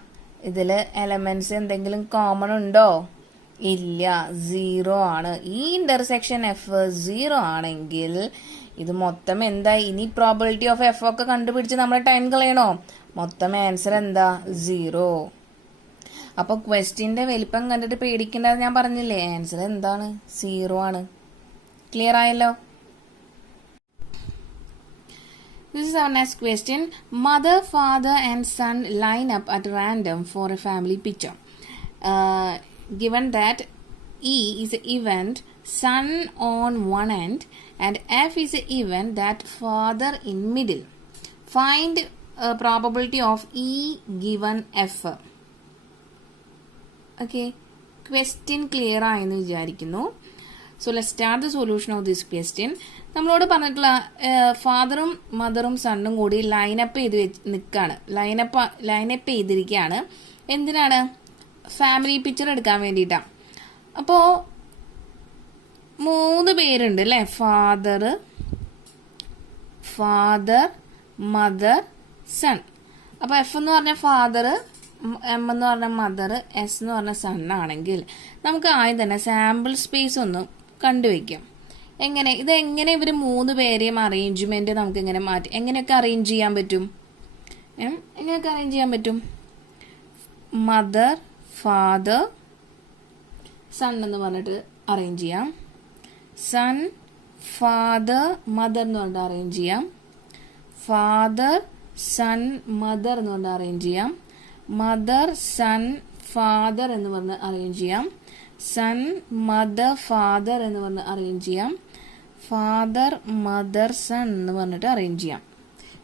ഇതിൽ എലമെന്റ്സ് എന്തെങ്കിലും കോമൺ ഉണ്ടോ? ഇല്ല, 0 ആണ്. ഈ ഇന്റർസെക്ഷൻ എഫ് 0 ആണെങ്കിൽ ഇത് മൊത്തം എന്താ? ഇനി പ്രോബിലിറ്റി ഓഫ് എഫ് ഒക്കെ കണ്ടുപിടിച്ച് നമ്മൾ ടൈം കളയണോ? മൊത്തം ആൻസർ എന്താ? 0. അപ്പൊ ക്വസ്റ്റ്യന്റെ വലിപ്പം കണ്ടിട്ട് പേടിക്കേണ്ടത് ഞാൻ പറഞ്ഞില്ലേ, ആൻസർ എന്താണ്? 0 ആണ്. ക്ലിയർ ആയല്ലോ? This is our next question. Mother, father and son line up at random for a family picture. Given that E is an event, son on one end and F is an event, that father in middle. Find a probability of E given F. Okay, question clear ആയെന്ന് വിചാരിക്കുന്നു. So let's start the solution of this question. നമ്മളോട് പറഞ്ഞിട്ടുള്ള ഫാദറും മദറും സണ്ണും കൂടി lineup ചെയ്ത് നിൽക്കുകയാണ്. Lineup ചെയ്തിരിക്കുകയാണ്. എന്തിനാണ്? Family picture എടുക്കാൻ വേണ്ടിയിട്ടാണ്. അപ്പോൾ 3 പേരുണ്ട് അല്ലേ. Father mother son. അപ്പോൾ എഫ് എന്ന് പറഞ്ഞ ഫാദർ, എം എന്ന് പറഞ്ഞ മദർ, എസ് എന്ന് പറഞ്ഞ സൺ ആണെങ്കിൽ നമുക്ക് ആദ്യം തന്നെ സാമ്പിൾ സ്പേസ് ഒന്ന് കണ്ടുവയ്ക്കാം. ഇതെങ്ങനെ ഇവർ 3 പേരെയും അറേഞ്ച്മെന്റ് നമുക്ക് എങ്ങനെ എങ്ങനെയൊക്കെ അറേഞ്ച് ചെയ്യാൻ പറ്റും? മദർ ഫാദർ സൺ എന്ന് പറഞ്ഞിട്ട് അറേഞ്ച് ചെയ്യാം. സൺ ഫാദർ മദർ എന്ന് പറഞ്ഞിട്ട് അറേഞ്ച് ചെയ്യാം. ഫാദർ സൺ മദർ എന്ന് പറഞ്ഞിട്ട് അറേഞ്ച് ചെയ്യാം. മദർ സൺ ഫാദർ എന്ന് പറഞ്ഞ് അറേഞ്ച് ചെയ്യാം. സൺ മദർ ഫാദർ എന്ന് പറഞ്ഞ് അറേഞ്ച് ചെയ്യാം. ഫാദർ മദർ സൺ എന്ന് പറഞ്ഞിട്ട് അറേഞ്ച് ചെയ്യാം.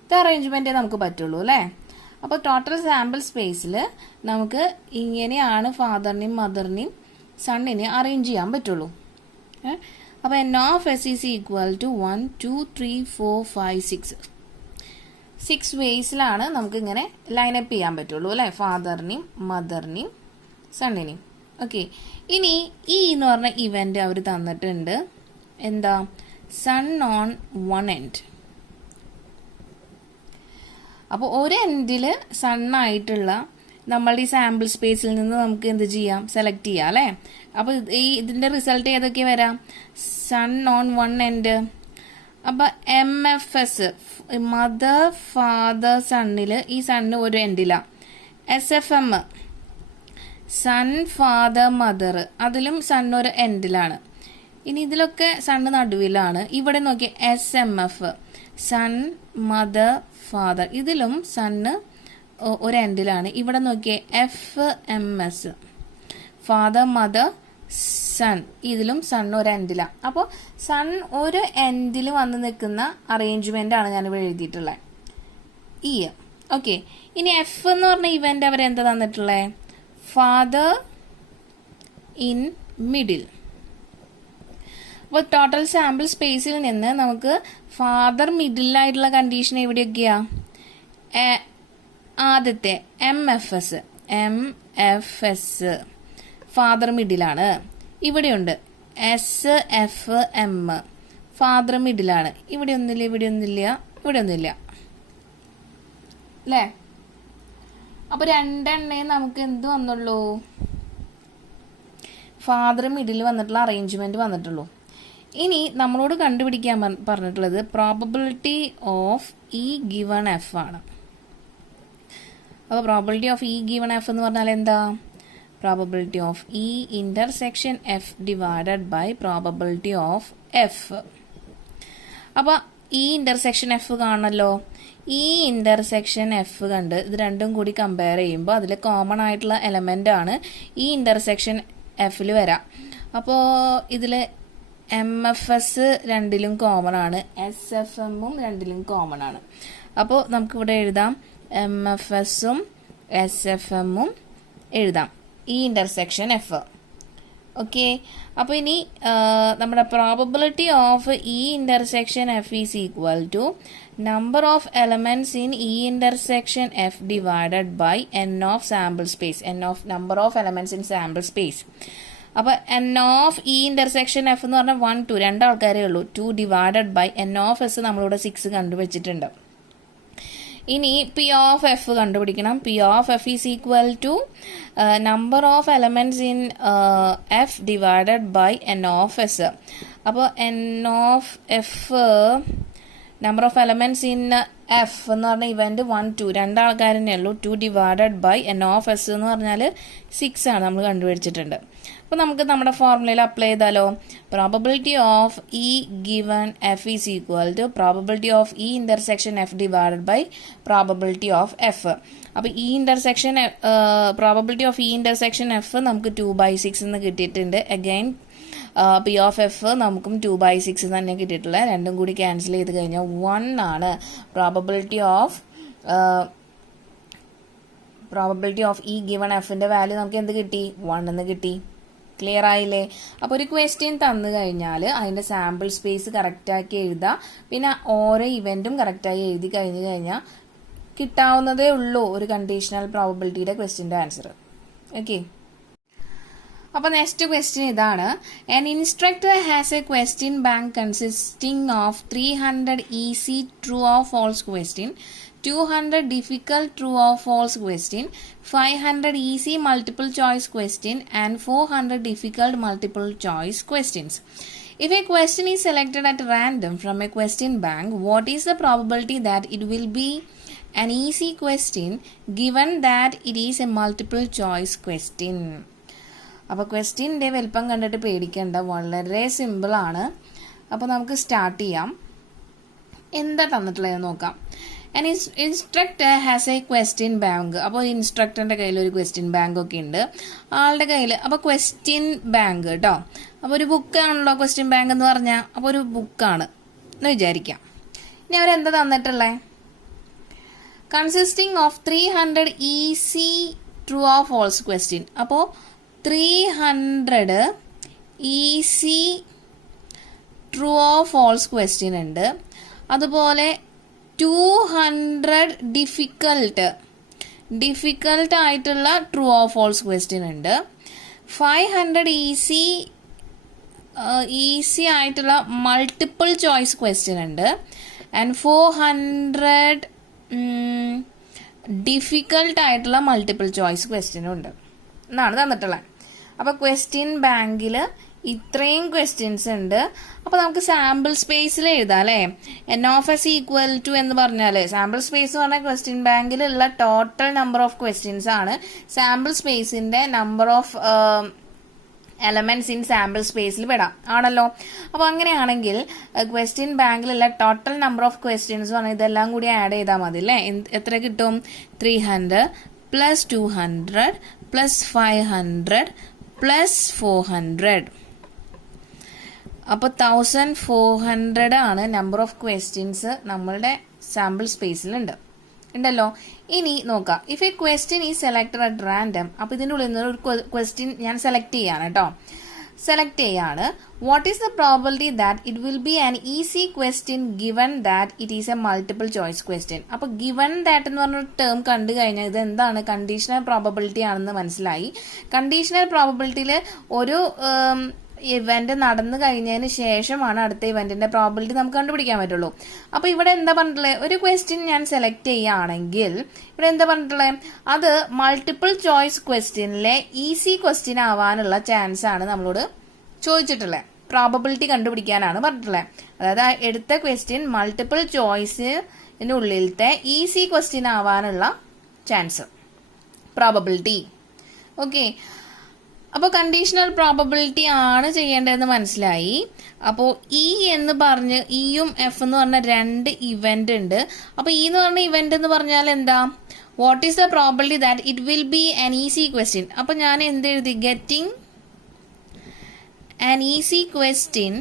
ഇത് അറേഞ്ച്മെന്റേ നമുക്ക് പറ്റുള്ളൂ അല്ലേ. അപ്പോൾ ടോട്ടൽ സാമ്പിൾ സ്പേസിൽ നമുക്ക് ഇങ്ങനെയാണ് ഫാദറിനെയും മദറിനെയും സണ്ണിനെയും അറേഞ്ച് ചെയ്യാൻ പറ്റുള്ളൂ. അപ്പോൾ n of s is equal to 1 2 3 4 5 6 വേസിലാണ് നമുക്ക് ഇങ്ങനെ ലൈനപ്പ് ചെയ്യാൻ പറ്റുള്ളൂ അല്ലേ. ഫാദറിനെയും മദറിനെയും സണ്ണിനെയും. ഓക്കെ, ഇനി ഈ എന്ന് പറഞ്ഞ ഇവന്റ് അവർ തന്നിട്ടുണ്ട്. എന്താ? Son on one end. അപ്പോൾ ഒരു എൻഡിൽ സണ്ണായിട്ടുള്ള നമ്മളുടെ ഈ സാമ്പിൾ സ്പേസിൽ നിന്ന് നമുക്ക് എന്ത് ചെയ്യാം, സെലക്ട് ചെയ്യാം അല്ലേ. അപ്പോൾ ഇതിൻ്റെ റിസൾട്ട് ഏതൊക്കെ വരാം, സൺ ഓൺ വൺ എൻഡ്. അപ്പോൾ MFS മദർ ഫാദർ സണ്ണിൽ ഈ സണ്ണ് ഒരു എൻഡിലാണ്. SFM സൺ ഫാദർ മദർ, അതിലും സൺ ഒരു എൻഡിലാണ്. ഇനി ഇതിലൊക്കെ സണ്ണ് നടുവിലാണ്. ഇവിടെ നോക്കി SMF സൺ മദർ ഫാദർ, ഇതിലും സണ്ണ് ഒരു എൻഡിലാണ്. ഇവിടെ നോക്കിയേ FMS ഫാദർ മദർ സൺ, ഇതിലും സൺ ഒരു എൻഡിലാണ്. അപ്പോൾ സൺ ഒരു എൻഡിൽ വന്ന് നിൽക്കുന്ന അറേഞ്ച്മെന്റ് ആണ് ഞാനിവിടെ എഴുതിയിട്ടുള്ളത്. ഓക്കെ. ഇനി F എന്ന് പറഞ്ഞ ഇവന്റ് അവർ എന്താ തന്നിട്ടുള്ളത്, ഫാദർ ഇൻ മിഡിൽ. അപ്പോൾ ടോട്ടൽ സാമ്പിൾ സ്പേസിൽ നിന്ന് നമുക്ക് ഫാദർ മിഡിലായിട്ടുള്ള കണ്ടീഷൻ എവിടെയൊക്കെയാ, ആദ്യത്തെ MFS ഫാദർ മിഡിലാണ്. ഇവിടെയുണ്ട് SFM ഫാദർ മിഡിലാണ്. ഇവിടെ ഒന്നുമില്ല, ഇവിടെ ഒന്നുമില്ല, ഇവിടെ ഒന്നുമില്ല അല്ലേ. അപ്പോൾ രണ്ടെണ്ണേ നമുക്ക് എന്ത് വന്നുള്ളൂ, ഫാദർ മിഡിൽ വന്നിട്ടുള്ള അറേഞ്ച്മെന്റ് വന്നിട്ടുള്ളൂ. ഇനി നമ്മളോട് കണ്ടുപിടിക്കാൻ പറഞ്ഞിട്ടുള്ളത് probability of E given F ആണ്. അപ്പോൾ probability of E given F എന്ന് പറഞ്ഞാൽ എന്താ, probability of E intersection F divided by probability of F. അപ്പോൾ ഈ ഇന്റർസെക്ഷൻ F കാണണല്ലോ. ഈ ഇന്റർസെക്ഷൻ F കണ്ട് ഇത് രണ്ടും കൂടി കമ്പയർ ചെയ്യുമ്പോൾ അതിൽ കോമൺ ആയിട്ടുള്ള എലമെന്റ് ആണ് ഈ ഇന്റർസെക്ഷൻ Fൽ വരാം. അപ്പോൾ ഇതിൽ MFS രണ്ടിലും കോമൺ ആണ്, SFMും രണ്ടിലും കോമൺ ആണ്. അപ്പോൾ നമുക്കിവിടെ എഴുതാം MFSും SFMും എഴുതാം ഈ ഇന്റർസെക്ഷൻ F. ഓക്കെ. അപ്പോൾ ഇനി നമ്മുടെ probability of E intersection F is equal to number of elements in E intersection F divided by N of sample space, N of number of elements in sample space. അപ്പോൾ N of E intersection F എന്ന് പറഞ്ഞാൽ 1 2 രണ്ടാൾക്കാരേ ഉള്ളൂ. 2 divided by N of S നമ്മളിവിടെ 6 കണ്ടുവച്ചിട്ടുണ്ട്. ഇനി P of F കണ്ടുപിടിക്കണം. P of F is equal to number of elements in F divided by N of S. അപ്പോൾ N of F number of elements in F എന്ന് പറഞ്ഞ event 1 2 രണ്ടാൾക്കാരേ ഉള്ളൂ. 2 divided by N of S എന്ന് പറഞ്ഞാൽ 6 ആണ് നമ്മൾ കണ്ടുപിടിച്ചിട്ടുണ്ട്. അപ്പോൾ നമുക്ക് നമ്മുടെ ഫോർമുലയിൽ അപ്ലൈ ചെയ്താലോ. Probability of E given F is equal to probability of E intersection F divided by probability of F. അപ്പോൾ ഈ intersection probability of E intersection F നമുക്ക് 2/6 എന്ന് കിട്ടിയിട്ടുണ്ട്. അഗൈൻ P ഓഫ് F നമുക്കും 2/6 തന്നെ കിട്ടിയിട്ടുള്ളത്. രണ്ടും കൂടി ക്യാൻസൽ ചെയ്ത് കഴിഞ്ഞാൽ 1 ആണ് പ്രോബബിലിറ്റി ഓഫ് E ഗിവൺ Fന്റെ വാല്യൂ നമുക്ക് എന്ത് കിട്ടി, 1 എന്ന് കിട്ടി. ക്ലിയർ ആയില്ലേ. അപ്പോൾ ഒരു ക്വസ്റ്റ്യൻ തന്നു കഴിഞ്ഞാൽ അതിന്റെ സാമ്പിൾ സ്പേസ് കറക്റ്റാക്കി എഴുതാം. പിന്നെ ഓരോ ഇവന്റും കറക്റ്റായി എഴുതി കഴിഞ്ഞാൽ കിട്ടാവുന്നതേ ഉള്ളൂ ഒരു കണ്ടീഷണൽ പ്രോബബിലിറ്റിയുടെ ക്വസ്റ്റ്യൻ്റെ ആൻസർ. ഓക്കെ. അപ്പോൾ നെക്സ്റ്റ് ക്വസ്റ്റ്യൻ ഇതാണ്. An instructor has a question bank consisting of 300 easy true or false question, 200 difficult true or false question, 500 easy multiple choice question, and 400 difficult multiple choice questions. If a question is selected at random from a question bank, what is the probability that it will be an easy question given that it is a multiple choice question? അപ്പോൾ ക്വസ്റ്റ്യൻ്റെ വലിപ്പം കണ്ടിട്ട് പേടിക്കേണ്ട, വളരെ സിമ്പിളാണ്. അപ്പോൾ നമുക്ക് start ചെയ്യാം. എന്താ തന്നിട്ടുള്ളത് നോക്കാം. An instructor has a question bank. അപ്പോൾ ഇൻസ്ട്രക്ടറിൻ്റെ കയ്യിൽ ഒരു ക്വസ്റ്റ്യൻ ബാങ്ക് ഒക്കെ ഉണ്ട് ആളുടെ കയ്യിൽ. അപ്പോൾ ക്വസ്റ്റ്യൻ ബാങ്ക് കേട്ടോ. അപ്പോൾ ഒരു ബുക്കാണല്ലോ ക്വസ്റ്റ്യൻ ബാങ്ക് എന്ന് പറഞ്ഞാൽ. അപ്പോൾ ഒരു ബുക്കാണ് എന്ന് വിചാരിക്കാം. ഇനി അവരെന്താ തന്നിട്ടുള്ളത്, consisting of 300 easy true or false question. അപ്പോൾ 300 easy true or false question ഉണ്ട്. അതുപോലെ 200 ഡിഫിക്കൽട്ട് ആയിട്ടുള്ള ട്രൂ ഓർ ഫോൾസ് ക്വസ്റ്റ്യൻ ഉണ്ട്. 500 ഈസി ആയിട്ടുള്ള മൾട്ടിപ്പിൾ ചോയ്സ് ക്വസ്റ്റ്യൻ ഉണ്ട്. ആൻഡ് 400 ഡിഫിക്കൽട്ട് ആയിട്ടുള്ള മൾട്ടിപ്പിൾ ചോയ്സ് ക്വസ്റ്റ്യനും ഉണ്ട് എന്നാണ് തന്നിട്ടുള്ളത്. അപ്പോൾ ക്വസ്റ്റ്യൻ ബാങ്കിൽ ഇത്രയും ക്വസ്റ്റ്യൻസ് ഉണ്ട്. അപ്പോൾ നമുക്ക് സാമ്പിൾ സ്പേസിൽ എഴുതാം അല്ലേ. N of S equal to എന്ന് പറഞ്ഞാൽ സാമ്പിൾ സ്പേസ് എന്ന് പറഞ്ഞാൽ ക്വസ്റ്റ്യൻ ബാങ്കിലുള്ള ടോട്ടൽ നമ്പർ ഓഫ് ക്വസ്റ്റ്യൻസ് ആണ്. സാമ്പിൾ സ്പേസിന്റെ number of elements in sample സ്പേസിൽ പെടാം ആണല്ലോ. അപ്പോൾ അങ്ങനെയാണെങ്കിൽ ക്വസ്റ്റ്യൻ ബാങ്കിലുള്ള ടോട്ടൽ നമ്പർ ഓഫ് ക്വസ്റ്റ്യൻസ് പറഞ്ഞാൽ ഇതെല്ലാം കൂടി ആഡ് ചെയ്താൽ മതി അല്ലേ. എത്ര കിട്ടും? 300 പ്ലസ് 200 പ്ലസ് 500 പ്ലസ് 400. അപ്പോൾ 1400 ആണ് നമ്പർ ഓഫ് ക്വസ്റ്റ്യൻസ് നമ്മളുടെ സാമ്പിൾ സ്പേസിലുണ്ട് ഉണ്ടല്ലോ. ഇനി നോക്കാം, ഇഫ് എ ക്വസ്റ്റ്യൻ ഈ സെലക്ടഡ് അറ്റ് റാൻഡം. അപ്പോൾ ഇതിൻ്റെ ഉള്ളിൽ നിന്ന് ഒരു ക്വസ്റ്റ്യൻ ഞാൻ സെലക്ട് ചെയ്യാണ് കേട്ടോ. സെലക്ട് ചെയ്യാണ്. What is the probability that it will B an easy question given that it is A multiple choice question. അപ്പോൾ ഗിവൺ ദാറ്റ് എന്ന് പറഞ്ഞൊരു ടേം കണ്ടു കഴിഞ്ഞാൽ ഇത് എന്താണ്? കണ്ടീഷണൽ പ്രോബബിലിറ്റി ആണെന്ന് മനസ്സിലായി. കണ്ടീഷണൽ പ്രോബബിലിറ്റിയിൽ ഒരു ഇവന്റ് നടന്നു കഴിഞ്ഞതിന് ശേഷമാണ് അടുത്ത ഇവന്റിന്റെ പ്രോബിലിറ്റി നമുക്ക് കണ്ടുപിടിക്കാൻ പറ്റുള്ളൂ. അപ്പൊ ഇവിടെ എന്താ പറഞ്ഞിട്ടുള്ളത്? ഒരു ക്വസ്റ്റ്യൻ ഞാൻ സെലക്ട് ചെയ്യുകയാണെങ്കിൽ ഇവിടെ എന്താ പറഞ്ഞിട്ടുള്ളത്? അത് മൾട്ടിപ്പിൾ ചോയ്സ് ക്വസ്റ്റ്യനിലെ ഈസി ക്വസ്റ്റ്യൻ ആവാനുള്ള ചാൻസ് ആണ് നമ്മളോട് ചോദിച്ചിട്ടുള്ളത്. പ്രോബബിലിറ്റി കണ്ടുപിടിക്കാനാണ് പറഞ്ഞിട്ടുള്ളത്. അതായത് എടുത്ത ക്വസ്റ്റ്യൻ മൾട്ടിപ്പിൾ ചോയ്സിന്റെ ഉള്ളിലത്തെ ഈസി ക്വസ്റ്റ്യൻ ആവാനുള്ള ചാൻസ്, പ്രോബബിലിറ്റി. ഓക്കെ, അപ്പോൾ കണ്ടീഷണൽ പ്രോബബിലിറ്റി ആണ് ചെയ്യേണ്ടതെന്ന് മനസ്സിലായി. അപ്പോൾ ഇ എന്ന് പറഞ്ഞ് ഇയും എഫ് എന്ന് പറഞ്ഞ രണ്ട് ഇവന്റ് ഉണ്ട്. അപ്പോൾ ഇ എന്ന് പറഞ്ഞ ഇവന്റ് എന്ന് പറഞ്ഞാൽ എന്താ? What is the probability that it will B an easy question. അപ്പോൾ ഞാൻ എന്ത് എഴുതി? ഗെറ്റിംഗ് ആൻ ഈസി ക്വസ്റ്റ്യൻ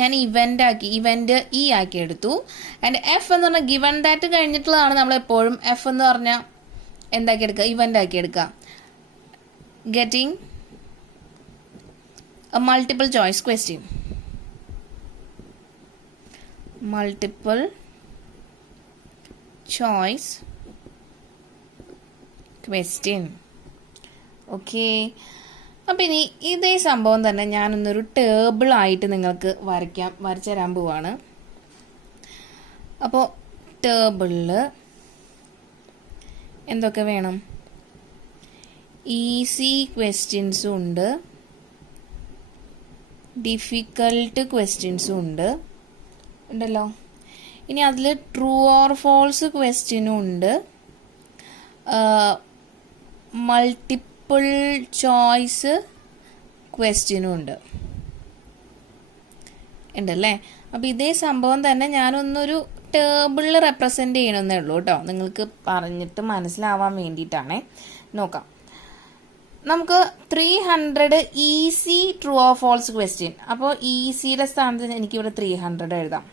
ഞാൻ ഇവന്റ് ആക്കി, ഇവന്റ് ഇ ആക്കി എടുത്തു. ആൻഡ് എഫ് എന്ന് പറഞ്ഞാൽ ഗിവൺ ദാറ്റ് കഴിഞ്ഞിട്ടുള്ളതാണ് നമ്മൾ എപ്പോഴും എഫ് എന്ന് പറഞ്ഞാൽ എന്താക്കി എടുക്കുക? ഇവന്റ് ആക്കി എടുക്കുക. Getting a multiple choice question. Multiple choice question. Okay, അപ്പം ഇനി ഇതേ സംഭവം തന്നെ ഞാനൊന്നൊരു ടേബിൾ ആയിട്ട് നിങ്ങൾക്ക് വരച്ചു തരാൻ പോവാണ്. അപ്പോൾ ടേബിളിൽ എന്തൊക്കെ വേണം? ഈസി ക്വസ്റ്റ്യൻസും ഉണ്ട്, ഡിഫിക്കൽട്ട് ക്വസ്റ്റ്യൻസും ഉണ്ടല്ലോ. ഇനി അതിൽ ട്രൂ ഓർ ഫോൾസ് ക്വസ്റ്റ്യനും ഉണ്ട്, മൾട്ടിപ്പിൾ ചോയ്സ് ക്വസ്റ്റ്യനും ഉണ്ടല്ലേ. അപ്പം ഇതേ സംഭവം തന്നെ ഞാനൊന്നൊരു ടേബിളിൽ റെപ്രസെൻ്റ് ചെയ്യണമെന്നേ ഉള്ളൂ കേട്ടോ, നിങ്ങൾക്ക് പറഞ്ഞിട്ട് മനസ്സിലാവാൻ വേണ്ടിയിട്ടാണേ. നോക്കാം, നമുക്ക് 300 easy true or false question. അപ്പോൾ ഈസിയുടെ സ്ഥാനത്ത് എനിക്കിവിടെ 300 എഴുതാം.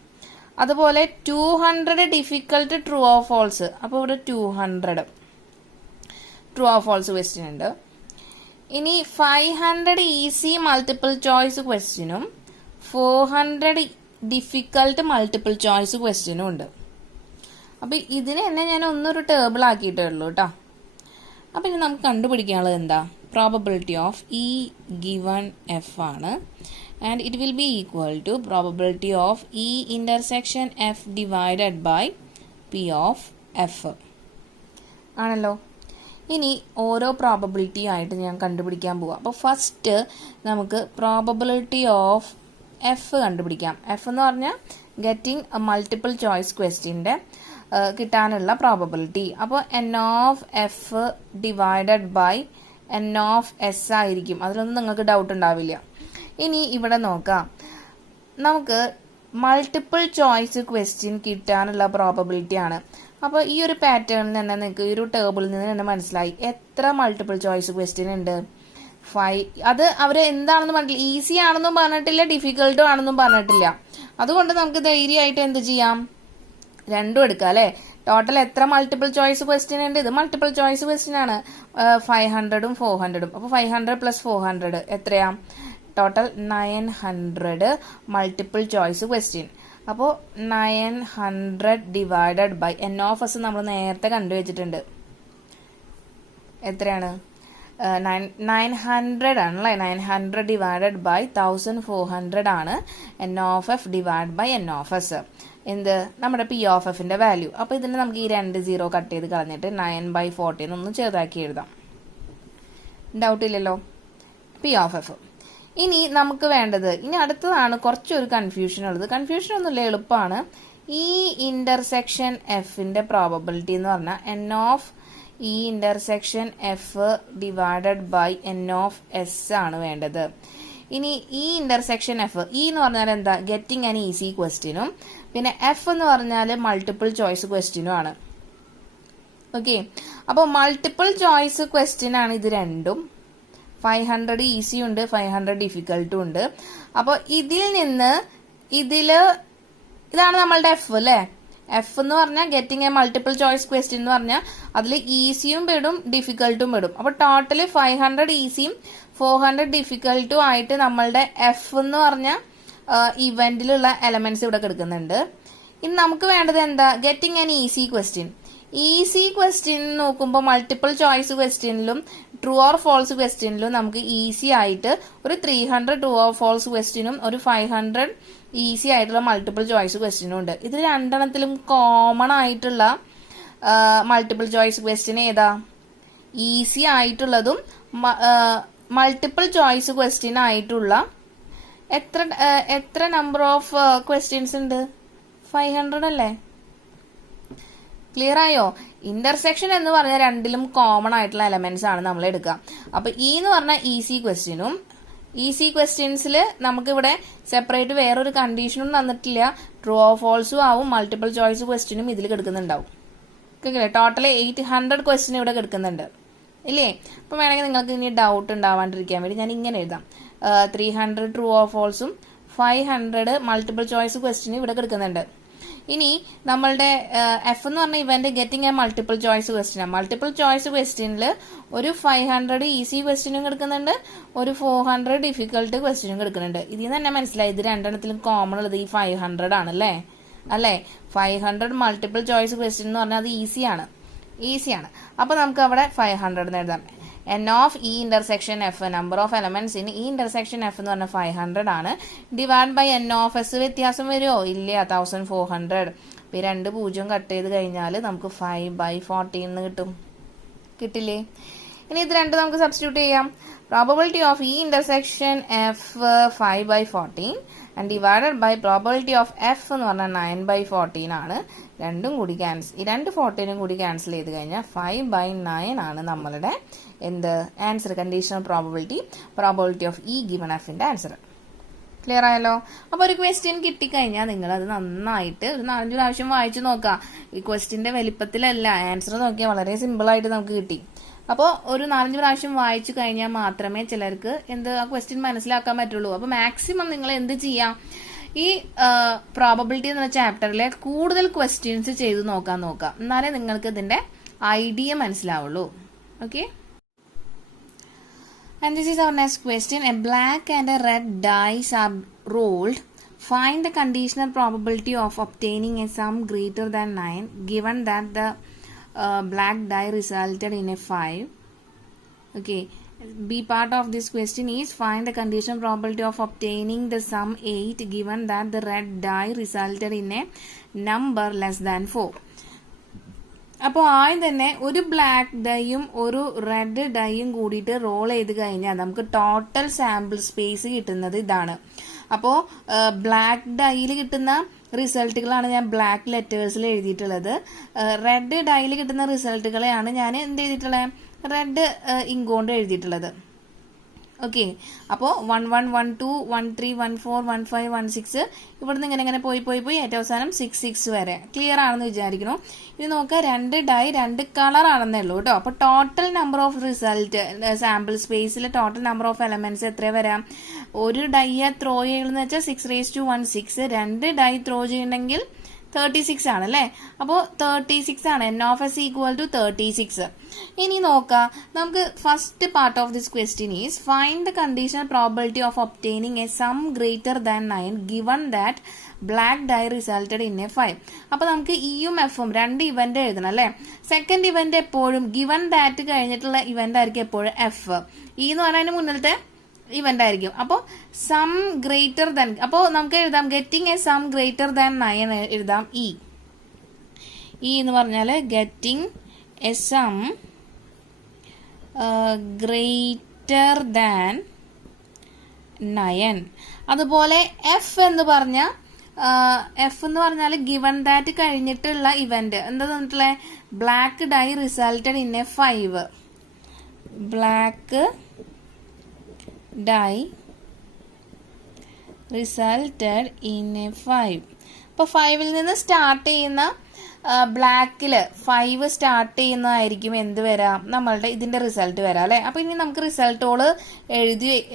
അതുപോലെ 200 ഡിഫിക്കൽട്ട് ട്രൂ ഓർ ഫോൾസ്. അപ്പോൾ ഇവിടെ 200 ട്രൂ ഓർ ഫോൾസ് ക്വസ്റ്റ്യൻ ഉണ്ട്. ഇനി 500 ഈസി മൾട്ടിപ്പിൾ ചോയ്സ് ക്വസ്റ്റ്യനും 400 ഡിഫിക്കൽട്ട് മൾട്ടിപ്പിൾ ചോയ്സ് ക്വസ്റ്റ്യനും ഉണ്ട്. അപ്പോൾ ഇതിനെ തന്നെ ഞാൻ ഒന്നൊരു ടേബിൾ ആക്കിയിട്ടേ ഉള്ളൂ കേട്ടോ. അപ്പം ഇനി നമുക്ക് കണ്ടുപിടിക്കാനുള്ളത് എന്താ? Probability of E given F ആണ്. And it will be equal to probability of E intersection F divided by P of F ആണല്ലോ. ഇനി ഓരോ പ്രോബബിലിറ്റി ആയിട്ട് ഞാൻ കണ്ടുപിടിക്കാൻ പോവാം. അപ്പോൾ ഫസ്റ്റ് നമുക്ക് പ്രോബബിലിറ്റി ഓഫ് എഫ് കണ്ടുപിടിക്കാം. എഫ് എന്ന് പറഞ്ഞാൽ ഗെറ്റിംഗ് എ മൾട്ടിപ്പിൾ ചോയ്സ് ക്വസ്റ്റ്യൻ്റെ കിട്ടാനുള്ള പ്രോബബിലിറ്റി. അപ്പോൾ N of F divided by N of S ആയിരിക്കും. അതിലൊന്നും നിങ്ങൾക്ക് ഡൗട്ട് ഉണ്ടാവില്ല. ഇനി ഇവിടെ നോക്കാം, നമുക്ക് മൾട്ടിപ്പിൾ ചോയ്സ് ക്വസ്റ്റ്യൻ കിട്ടാനുള്ള പ്രോബബിലിറ്റി ആണ്. അപ്പോൾ ഈ ഒരു പാറ്റേണിൽ തന്നെ നിങ്ങൾക്ക് ഈ ഒരു ടേബിളിൽ നിന്ന് തന്നെ മനസ്സിലായി എത്ര മൾട്ടിപ്പിൾ ചോയ്സ് ക്വസ്റ്റ്യൻ ഉണ്ട്. 5. അത് അവർ എന്താണെന്ന് പറഞ്ഞിട്ടില്ല, ഈസി ആണെന്നും പറഞ്ഞിട്ടില്ല, ഡിഫിക്കൽട്ടും ആണെന്നും പറഞ്ഞിട്ടില്ല. അതുകൊണ്ട് നമുക്ക് ധൈര്യമായിട്ട് എന്ത് ചെയ്യാം? രണ്ടും എടുക്കാം അല്ലേ. ടോട്ടൽ എത്ര മൾട്ടിപ്പിൾ ചോയ്സ് ക്വസ്റ്റ്യൻ ഉണ്ട്? ഇത് മൾട്ടിപ്പിൾ ചോയ്സ് ക്വസ്റ്റ്യൻ ആണ്. 500ഉം 400ഉം. അപ്പോൾ 500 + 400 എത്രയാ? Total 900 multiple choice question. അപ്പോൾ 900 divided by N of S നമ്മൾ നേരത്തെ കണ്ടുവച്ചിട്ടുണ്ട്. എത്രയാണ്? 900 ആണ് അല്ലേ, 900 ഡിവൈഡഡ് ബൈ 1400 ആണ് N of F divide by N of S, എന്ത് നമ്മുടെ പി ഓഫ് എഫിന്റെ വാല്യൂ. അപ്പോൾ ഇതിന് നമുക്ക് ഈ 2 0 കട്ട് ചെയ്ത് കളഞ്ഞിട്ട് 9/14 ഒന്ന് ചെറുതാക്കി എഴുതാം. ഡൗട്ട് ഇല്ലല്ലോ, പി ഓഫ് എഫ്. ഇനി നമുക്ക് വേണ്ടത്, ഇനി അടുത്തതാണ് കുറച്ചൊരു കൺഫ്യൂഷൻ ഉള്ളത്. കൺഫ്യൂഷൻ ഒന്നുമില്ല, എളുപ്പമാണ്. ഈ ഇന്റർസെക്ഷൻ എഫിന്റെ പ്രോബബിലിറ്റി എന്ന് പറഞ്ഞാൽ N of E intersection F divided by N of S ആണ് വേണ്ടത്. ഇനി ഈ ഇന്റർസെക്ഷൻ എഫ്, ഇ എന്ന് പറഞ്ഞാൽ എന്താ, ഗെറ്റിംഗ് ആൻ ഈസി ക്വസ്റ്റ്യനും, പിന്നെ എഫ് എന്ന് പറഞ്ഞാൽ മൾട്ടിപ്പിൾ ചോയ്സ് ക്വസ്റ്റ്യനും ആണ്. ഓക്കെ, അപ്പോൾ മൾട്ടിപ്പിൾ ചോയ്സ് ക്വസ്റ്റ്യൻ ആണ് ഇത് രണ്ടും. 500 ഈസി ഉണ്ട്, 500 ഡിഫിക്കൽട്ടും ഉണ്ട്. അപ്പോൾ ഇതിൽ നിന്ന് ഇതാണ് നമ്മളുടെ എഫ് അല്ലേ. എഫ് എന്ന് പറഞ്ഞാൽ getting a multiple choice question എന്ന് പറഞ്ഞാൽ അതിൽ ഈസിയും പെടും ഡിഫിക്കൽട്ടും പെടും. അപ്പോൾ ടോട്ടല് 500 ഈസിയും 400 ഡിഫിക്കൽട്ടും ആയിട്ട് നമ്മളുടെ എഫ് എന്ന് പറഞ്ഞ ഇവന്റിലുള്ള എലമെന്റ്സ് ഇവിടെ കിടക്കുന്നുണ്ട്. ഇനി നമുക്ക് വേണ്ടത് എന്താ, getting an easy question. Easy question നോക്കുമ്പോൾ മൾട്ടിപ്പിൾ ചോയ്സ് ക്വസ്റ്റ്യനിലും ട്രൂ ഓർ ഫോൾസ് ക്വസ്റ്റ്യനിലും നമുക്ക് ഈസി ആയിട്ട് ഒരു 300 ട്രൂ ഓർ ഫോൾസ് ക്വസ്റ്റ്യനും ഒരു 500 ഈസി ആയിട്ടുള്ള മൾട്ടിപ്പിൾ ചോയ്സ് ക്വസ്റ്റ്യനും ഉണ്ട്. ഇത് രണ്ടെണ്ണത്തിലും കോമൺ ആയിട്ടുള്ള മൾട്ടിപ്പിൾ ചോയ്സ് ക്വസ്റ്റ്യൻ ഏതാ, ഈസി ആയിട്ടുള്ളതും മൾട്ടിപ്പിൾ ചോയ്സ് ക്വസ്റ്റ്യൻ ആയിട്ടുള്ള എത്ര നമ്പർ ഓഫ് ക്വസ്റ്റ്യൻസ് ഉണ്ട്, 500 അല്ലേ. ക്ലിയർ ആയോ? ഇന്റർസെക്ഷൻ എന്ന് പറഞ്ഞാൽ രണ്ടിലും കോമൺ ആയിട്ടുള്ള എലമെന്റ്സ് ആണ് നമ്മൾ എടുക്കുക. അപ്പൊ ഇ എന്ന് പറഞ്ഞാൽ ഈസി ക്വസ്റ്റ്യനും, ഈസി ക്വസ്റ്റ്യൻസിൽ നമുക്കിവിടെ സെപ്പറേറ്റ് വേറൊരു കണ്ടീഷനും തന്നിട്ടില്ല, ട്രൂ ഓർ ഫോൾസും ആവും, മൾട്ടിപ്പിൾ ചോയ്സ് ക്വസ്റ്റ്യനും ഇതിൽ കിടക്കുന്നുണ്ടാവും. ടോട്ടൽ 800 ക്വസ്റ്റ്യൻ ഇവിടെ കിടക്കുന്നുണ്ട് ഇല്ലേ. അപ്പൊ വേണമെങ്കിൽ നിങ്ങൾക്ക് ഇനി ഡൗട്ട് ഉണ്ടാവാണ്ടിരിക്കാൻ വേണ്ടി ഞാൻ ഇങ്ങനെ എഴുതാം, 300 ട്രൂ ഓർ ഫോൾസും 500 മൾട്ടിപ്പിൾ ചോയ്സ് ക്വസ്റ്റ്യനും ഇവിടെ കിടക്കുന്നുണ്ട്. ഇനി നമ്മളുടെ എഫ് എന്ന് പറഞ്ഞ event getting a multiple choice question. Multiple choice ക്വസ്റ്റ്യനിൽ ഒരു 500 ഈസി ക്വസ്റ്റ്യനും കിടക്കുന്നുണ്ട്, ഒരു 400 ഡിഫിക്കൽട്ട് ക്വസ്റ്റ്യനും കിടക്കുന്നുണ്ട്. ഇതിൽ നിന്ന് തന്നെ മനസ്സിലായി ഇത് രണ്ടെണ്ണത്തിലും കോമൺ ഉള്ളത് ഈ 500 ആണല്ലേ. അല്ലേ, 500 മൾട്ടിപ്പിൾ ചോയ്സ് ക്വസ്റ്റ്യൻ എന്ന് പറഞ്ഞാൽ അത് ഈസിയാണ്. അപ്പൊ നമുക്ക് അവിടെ 500 എഴുതാം. N of E intersection F, number of elements in E intersection F എന്ന് പറഞ്ഞാൽ 500 ആണ്. Divide by N of S, വ്യത്യാസം വരുമോ? ഇല്ല, 1400. ഇപ്പൊ 2 0 കട്ട് ചെയ്ത് കഴിഞ്ഞാൽ നമുക്ക് 5/14 കിട്ടില്ലേ. ഇനി ഇത് രണ്ടും നമുക്ക് സബ്സ്റ്റിറ്റ്യൂട്ട് ചെയ്യാം. Probability of E intersection F 5/14 and divided by probability of F എന്ന് പറഞ്ഞാൽ 9/14 ആണ്. രണ്ടും കൂടി ഈ 2 14 കൂടി ക്യാൻസൽ ചെയ്ത് കഴിഞ്ഞാൽ 5/9 ആണ് നമ്മളുടെ എന്ത് answer, conditional probability of E given എഫിന്റെ ആൻസർ. ക്ലിയർ ആയല്ലോ. അപ്പൊ ഒരു ക്വസ്റ്റ്യൻ കിട്ടിക്കഴിഞ്ഞാൽ നിങ്ങൾ അത് നന്നായിട്ട് ഒരു 4-5 പ്രാവശ്യം വായിച്ചു നോക്കാം. ഈ ക്വസ്റ്റ്യന്റെ വലിപ്പത്തിലല്ല, ആൻസർ നോക്കിയാൽ വളരെ സിമ്പിൾ ആയിട്ട് നമുക്ക് കിട്ടി. അപ്പോൾ ഒരു 4-5 പ്രാവശ്യം വായിച്ചു കഴിഞ്ഞാൽ മാത്രമേ ചിലർക്ക് ആ ക്വസ്റ്റ്യൻ മനസ്സിലാക്കാൻ പറ്റുള്ളൂ. അപ്പൊ മാക്സിമം നിങ്ങൾ എന്ത് ചെയ്യാം, ഈ പ്രോബബിലിറ്റി എന്ന ചാപ്റ്ററിലെ കൂടുതൽ ക്വസ്റ്റ്യൻസ് ചെയ്ത് നോക്കാം. എന്നാലേ നിങ്ങൾക്ക് ഇതിന്റെ ഐഡിയ മനസ്സിലാവുള്ളൂ. Okay, and this is our next question. A black and a red dice are rolled. Find the conditional probability of obtaining a sum greater than 9 given that the black die resulted in a 5. Okay, B part of this question is find the conditional probability of obtaining the sum 8 given that the red die resulted in a number less than 4. അപ്പോൾ ആദ്യം തന്നെ ഒരു black ഡൈയും ഒരു red ഡൈയും കൂടിയിട്ട് role ചെയ്ത് കഴിഞ്ഞാൽ നമുക്ക് total sample space കിട്ടുന്നത് ഇതാണ്. അപ്പോൾ ബ്ലാക്ക് ഡൈയിൽ കിട്ടുന്ന റിസൾട്ടുകളാണ് ഞാൻ ബ്ലാക്ക് ലെറ്റേഴ്സിൽ എഴുതിയിട്ടുള്ളത്. റെഡ് ഡൈയിൽ കിട്ടുന്ന റിസൾട്ടുകളെയാണ് ഞാൻ എന്ത് ചെയ്തിട്ടുള്ളത്, റെഡ് ഇങ്ക് കൊണ്ട് എഴുതിയിട്ടുള്ളത്. ഓക്കെ, അപ്പോൾ 1 1 1 2 1 3 1 4 1 5 1 6 ഇവിടുന്ന് ഇങ്ങനെ പോയി ഏറ്റവും അവസാനം 6 6 വരെ. ക്ലിയർ ആണെന്ന് വിചാരിക്കുന്നു. ഇത് നോക്കുക, 2 ഡൈ 2 കളർ ആണെന്നേ ഉള്ളൂ കേട്ടോ. അപ്പോൾ total number of result sample സ്പേസിൽ ടോട്ടൽ നമ്പർ ഓഫ് എലമെന്റ്സ് എത്ര വരാം, ഒരു ഡൈ ത്രോ ചെയ്യുന്നത് വെച്ചാൽ 6 raised to 1 6, 2 ഡൈ ത്രോ ചെയ്യണമെങ്കിൽ 36 ആണ് അല്ലേ? അപ്പോൾ 36 ആണ്. n of s equal to 36. ഇനി നോക്കാം, നമുക്ക് first part of this question is find the conditional probability of obtaining a sum greater than 9 given that black die resulted in a 5. അപ്പൊ നമുക്ക് ഇയും എഫും രണ്ട് ഇവന്റ് എഴുതണം അല്ലെ? സെക്കൻഡ് ഇവന്റ് എപ്പോഴും ഗിവൺ ദാറ്റ് കഴിഞ്ഞിട്ടുള്ള ഇവന്റ് ആയിരിക്കും എപ്പോഴും എഫ്. ഇ എന്ന് പറഞ്ഞതിന് മുന്നിലത്തെ ഇവന്റ് ആയിരിക്കും. അപ്പോൾ സം ഗ്രേറ്റർ ദാൻ, അപ്പോൾ നമുക്ക് എഴുതാം getting a sum greater than 9 എഴുതാം ഇ. ഇ എന്ന് പറഞ്ഞാൽ getting a sum greater than 9. അതുപോലെ എഫ് എന്ന് പറഞ്ഞാൽ ഗിവൺ ദാറ്റ് കഴിഞ്ഞിട്ടുള്ള ഇവന്റ് എന്താ തന്നിട്ടുള്ളത്? Black die resulted in a 5. Black die resulted in a 5. അപ്പോൾ 5ൽ നിന്ന് സ്റ്റാർട്ട് ചെയ്യുന്ന ബ്ലാക്കിൽ 5 സ്റ്റാർട്ട് ചെയ്യുന്നതായിരിക്കും എന്ത് വരാം? നമ്മളുടെ ഇതിന്റെ റിസൾട്ട് വരാം അല്ലെ? അപ്പൊ ഇനി നമുക്ക് റിസൾട്ടോള്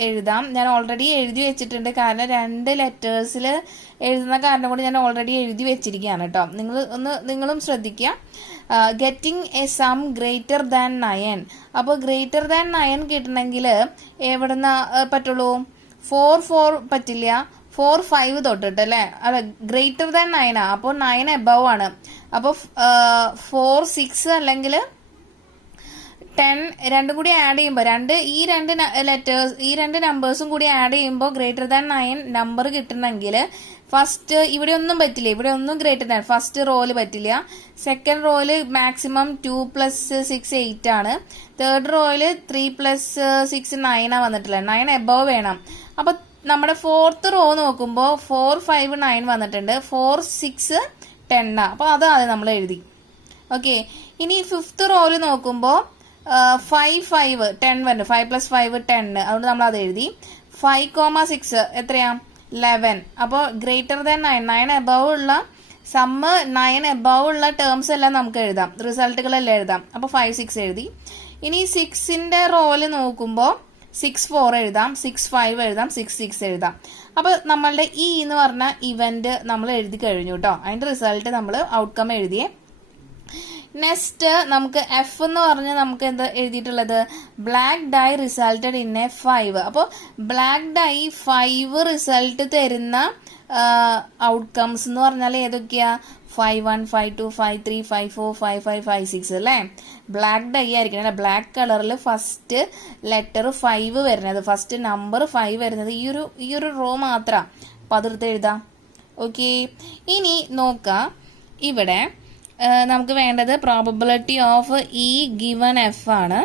എഴുതാം. ഞാൻ ഓൾറെഡി എഴുതി വെച്ചിട്ടുണ്ട്, കാരണം 2 ലെറ്റേഴ്സിൽ എഴുതുന്ന കാരണം കൊണ്ട് ഞാൻ ഓൾറെഡി എഴുതി വെച്ചിരിക്കുകയാണ് കേട്ടോ. നിങ്ങളും ശ്രദ്ധിക്കുക. Getting a sum greater than 9. അപ്പോൾ ഗ്രേറ്റർ ദാൻ 9 കിട്ടണമെങ്കിൽ എവിടുന്ന പറ്റുള്ളൂ? 4 പറ്റില്ല, 4 5 തൊട്ടിട്ട് അല്ലെ? അല്ല, ഗ്രേറ്റർ ദാൻ 9 ആ. അപ്പോൾ 9 എബവ് ആണ്. അപ്പോൾ 4 6 അല്ലെങ്കിൽ 10 രണ്ടും കൂടി ആഡ് ചെയ്യുമ്പോൾ ഈ രണ്ട് നമ്പേഴ്സും കൂടി ആഡ് ചെയ്യുമ്പോൾ ഗ്രേറ്റർ ദാൻ 9 നമ്പർ കിട്ടണമെങ്കിൽ ഫസ്റ്റ് ഇവിടെ ഒന്നും പറ്റില്ല, ഇവിടെ ഒന്നും ഗ്രേറ്റർ ദാൻ ഫസ്റ്റ് റോയില് പറ്റില്ല. സെക്കൻഡ് റോയില് മാക്സിമം 2 + 6 8 ആണ്. തേർഡ് റോയില് 3 + 6 9 ആ വന്നിട്ടുള്ളത്. 9 എബവ് വേണം. അപ്പൊ നമ്മുടെ ഫോർത്ത് റോ നോക്കുമ്പോൾ 4 5 9 വന്നിട്ടുണ്ട്. 4 6 10 ആ. അപ്പൊ അത് ആദ്യം നമ്മൾ എഴുതി. ഓക്കെ, ഇനി ഫിഫ്ത്ത് റോയില് നോക്കുമ്പോൾ 5 5 10 വരുന്നുണ്ട്. 5 + 5 10. അതുകൊണ്ട് നമ്മൾ അത് എഴുതി. 5, 6 എത്രയാ? 11. അപ്പോൾ ഗ്രേറ്റർ ദാൻ 9 എബവ് ഉള്ള സമ്മ് 9 എബവ് ഉള്ള ടേംസ് എല്ലാം നമുക്ക് എഴുതാം, റിസൾട്ടുകളെല്ലാം എഴുതാം. അപ്പോൾ 5 6 എഴുതി. ഇനി 6ന്റെ റോല് നോക്കുമ്പോൾ 6 4 എഴുതാം, 6 5 എഴുതാം, 6 6 എഴുതാം. അപ്പൊ നമ്മളുടെ ഇ എന്ന് പറഞ്ഞ ഇവന്റ് നമ്മൾ എഴുതി കഴിഞ്ഞു കേട്ടോ. അതിന്റെ റിസൾട്ട് നമ്മൾ ഔട്ട്കം എഴുതിയേ. നെക്സ്റ്റ് നമുക്ക് എഫ് എന്ന് പറഞ്ഞ് നമുക്ക് എന്താ എഴുതിയിട്ടുള്ളത്? Black die resulted in a 5. അപ്പോൾ ബ്ലാക്ക് ഡൈ 5 റിസൾട്ട് തരുന്ന ഔട്ട്കംസ് എന്ന് പറഞ്ഞാൽ ഏതൊക്കെയാ? 5 1 5 2 5 3 5 4 5 5 5 6 അല്ലേ? ബ്ലാക്ക് ഡൈ ആയിരിക്കണം അല്ലെ? ബ്ലാക്ക് കളറിൽ ഫസ്റ്റ് ലെറ്റർ 5 വരുന്നത്, ഫസ്റ്റ് നമ്പർ 5 വരുന്നത് ഈ ഒരു റോ മാത്രം. അപ്പൊ അതെടുത്ത് എഴുതാം. ഓക്കെ, ഇനി നോക്കാം. ഇവിടെ നമുക്ക് വേണ്ടത് probability of E given F ആണ്.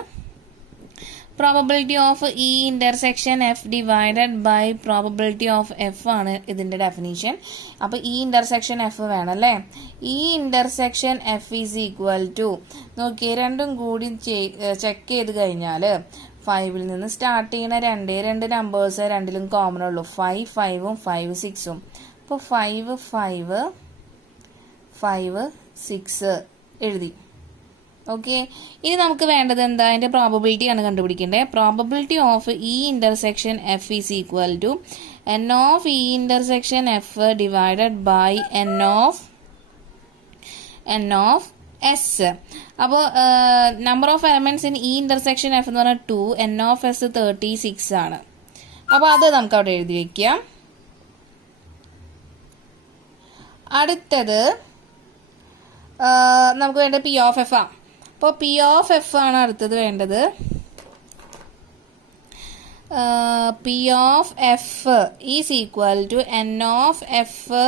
Probability of E intersection F divided by probability of F ആണ് ഇതിന്റെ ഡെഫിനിഷൻ. അപ്പൊ ഇ ഇന്റർസെക്ഷൻ എഫ് വേണം അല്ലേ? E intersection F is equal to, നോക്കിയേ, രണ്ടും കൂടി ചെക്ക് ചെയ്ത് കഴിഞ്ഞാൽ 5ൽ നിന്ന് സ്റ്റാർട്ട് ചെയ്യുന്ന രണ്ട് നമ്പേഴ്സ് രണ്ടിലും കോമൺ ഉള്ളൂ. 5 5 5 6. അപ്പോൾ 5 5 5 6 എഴുതി. ഓക്കെ, ഇനി നമുക്ക് വേണ്ടത് എന്താ? അതിന്റെ പ്രോബബിലിറ്റി ആണ് കണ്ടുപിടിക്കേണ്ടത്. Probability of E intersection F is equal to n of E intersection F divided by N of S. അപ്പോൾ number of elements in E intersection F എന്ന് പറഞ്ഞാൽ 2, എൻ ഓഫ് എസ് 36 ആണ്. അപ്പോൾ അത് നമുക്ക് അവിടെ എഴുതി വെക്കാം. അടുത്തത് നമുക്ക് വേണ്ടത് പി ഓഫ് എഫ് ആണ്. അപ്പോൾ പി ഓഫ് എഫ് ആണ് അടുത്തത് വേണ്ടത്. P of F is equal to n of F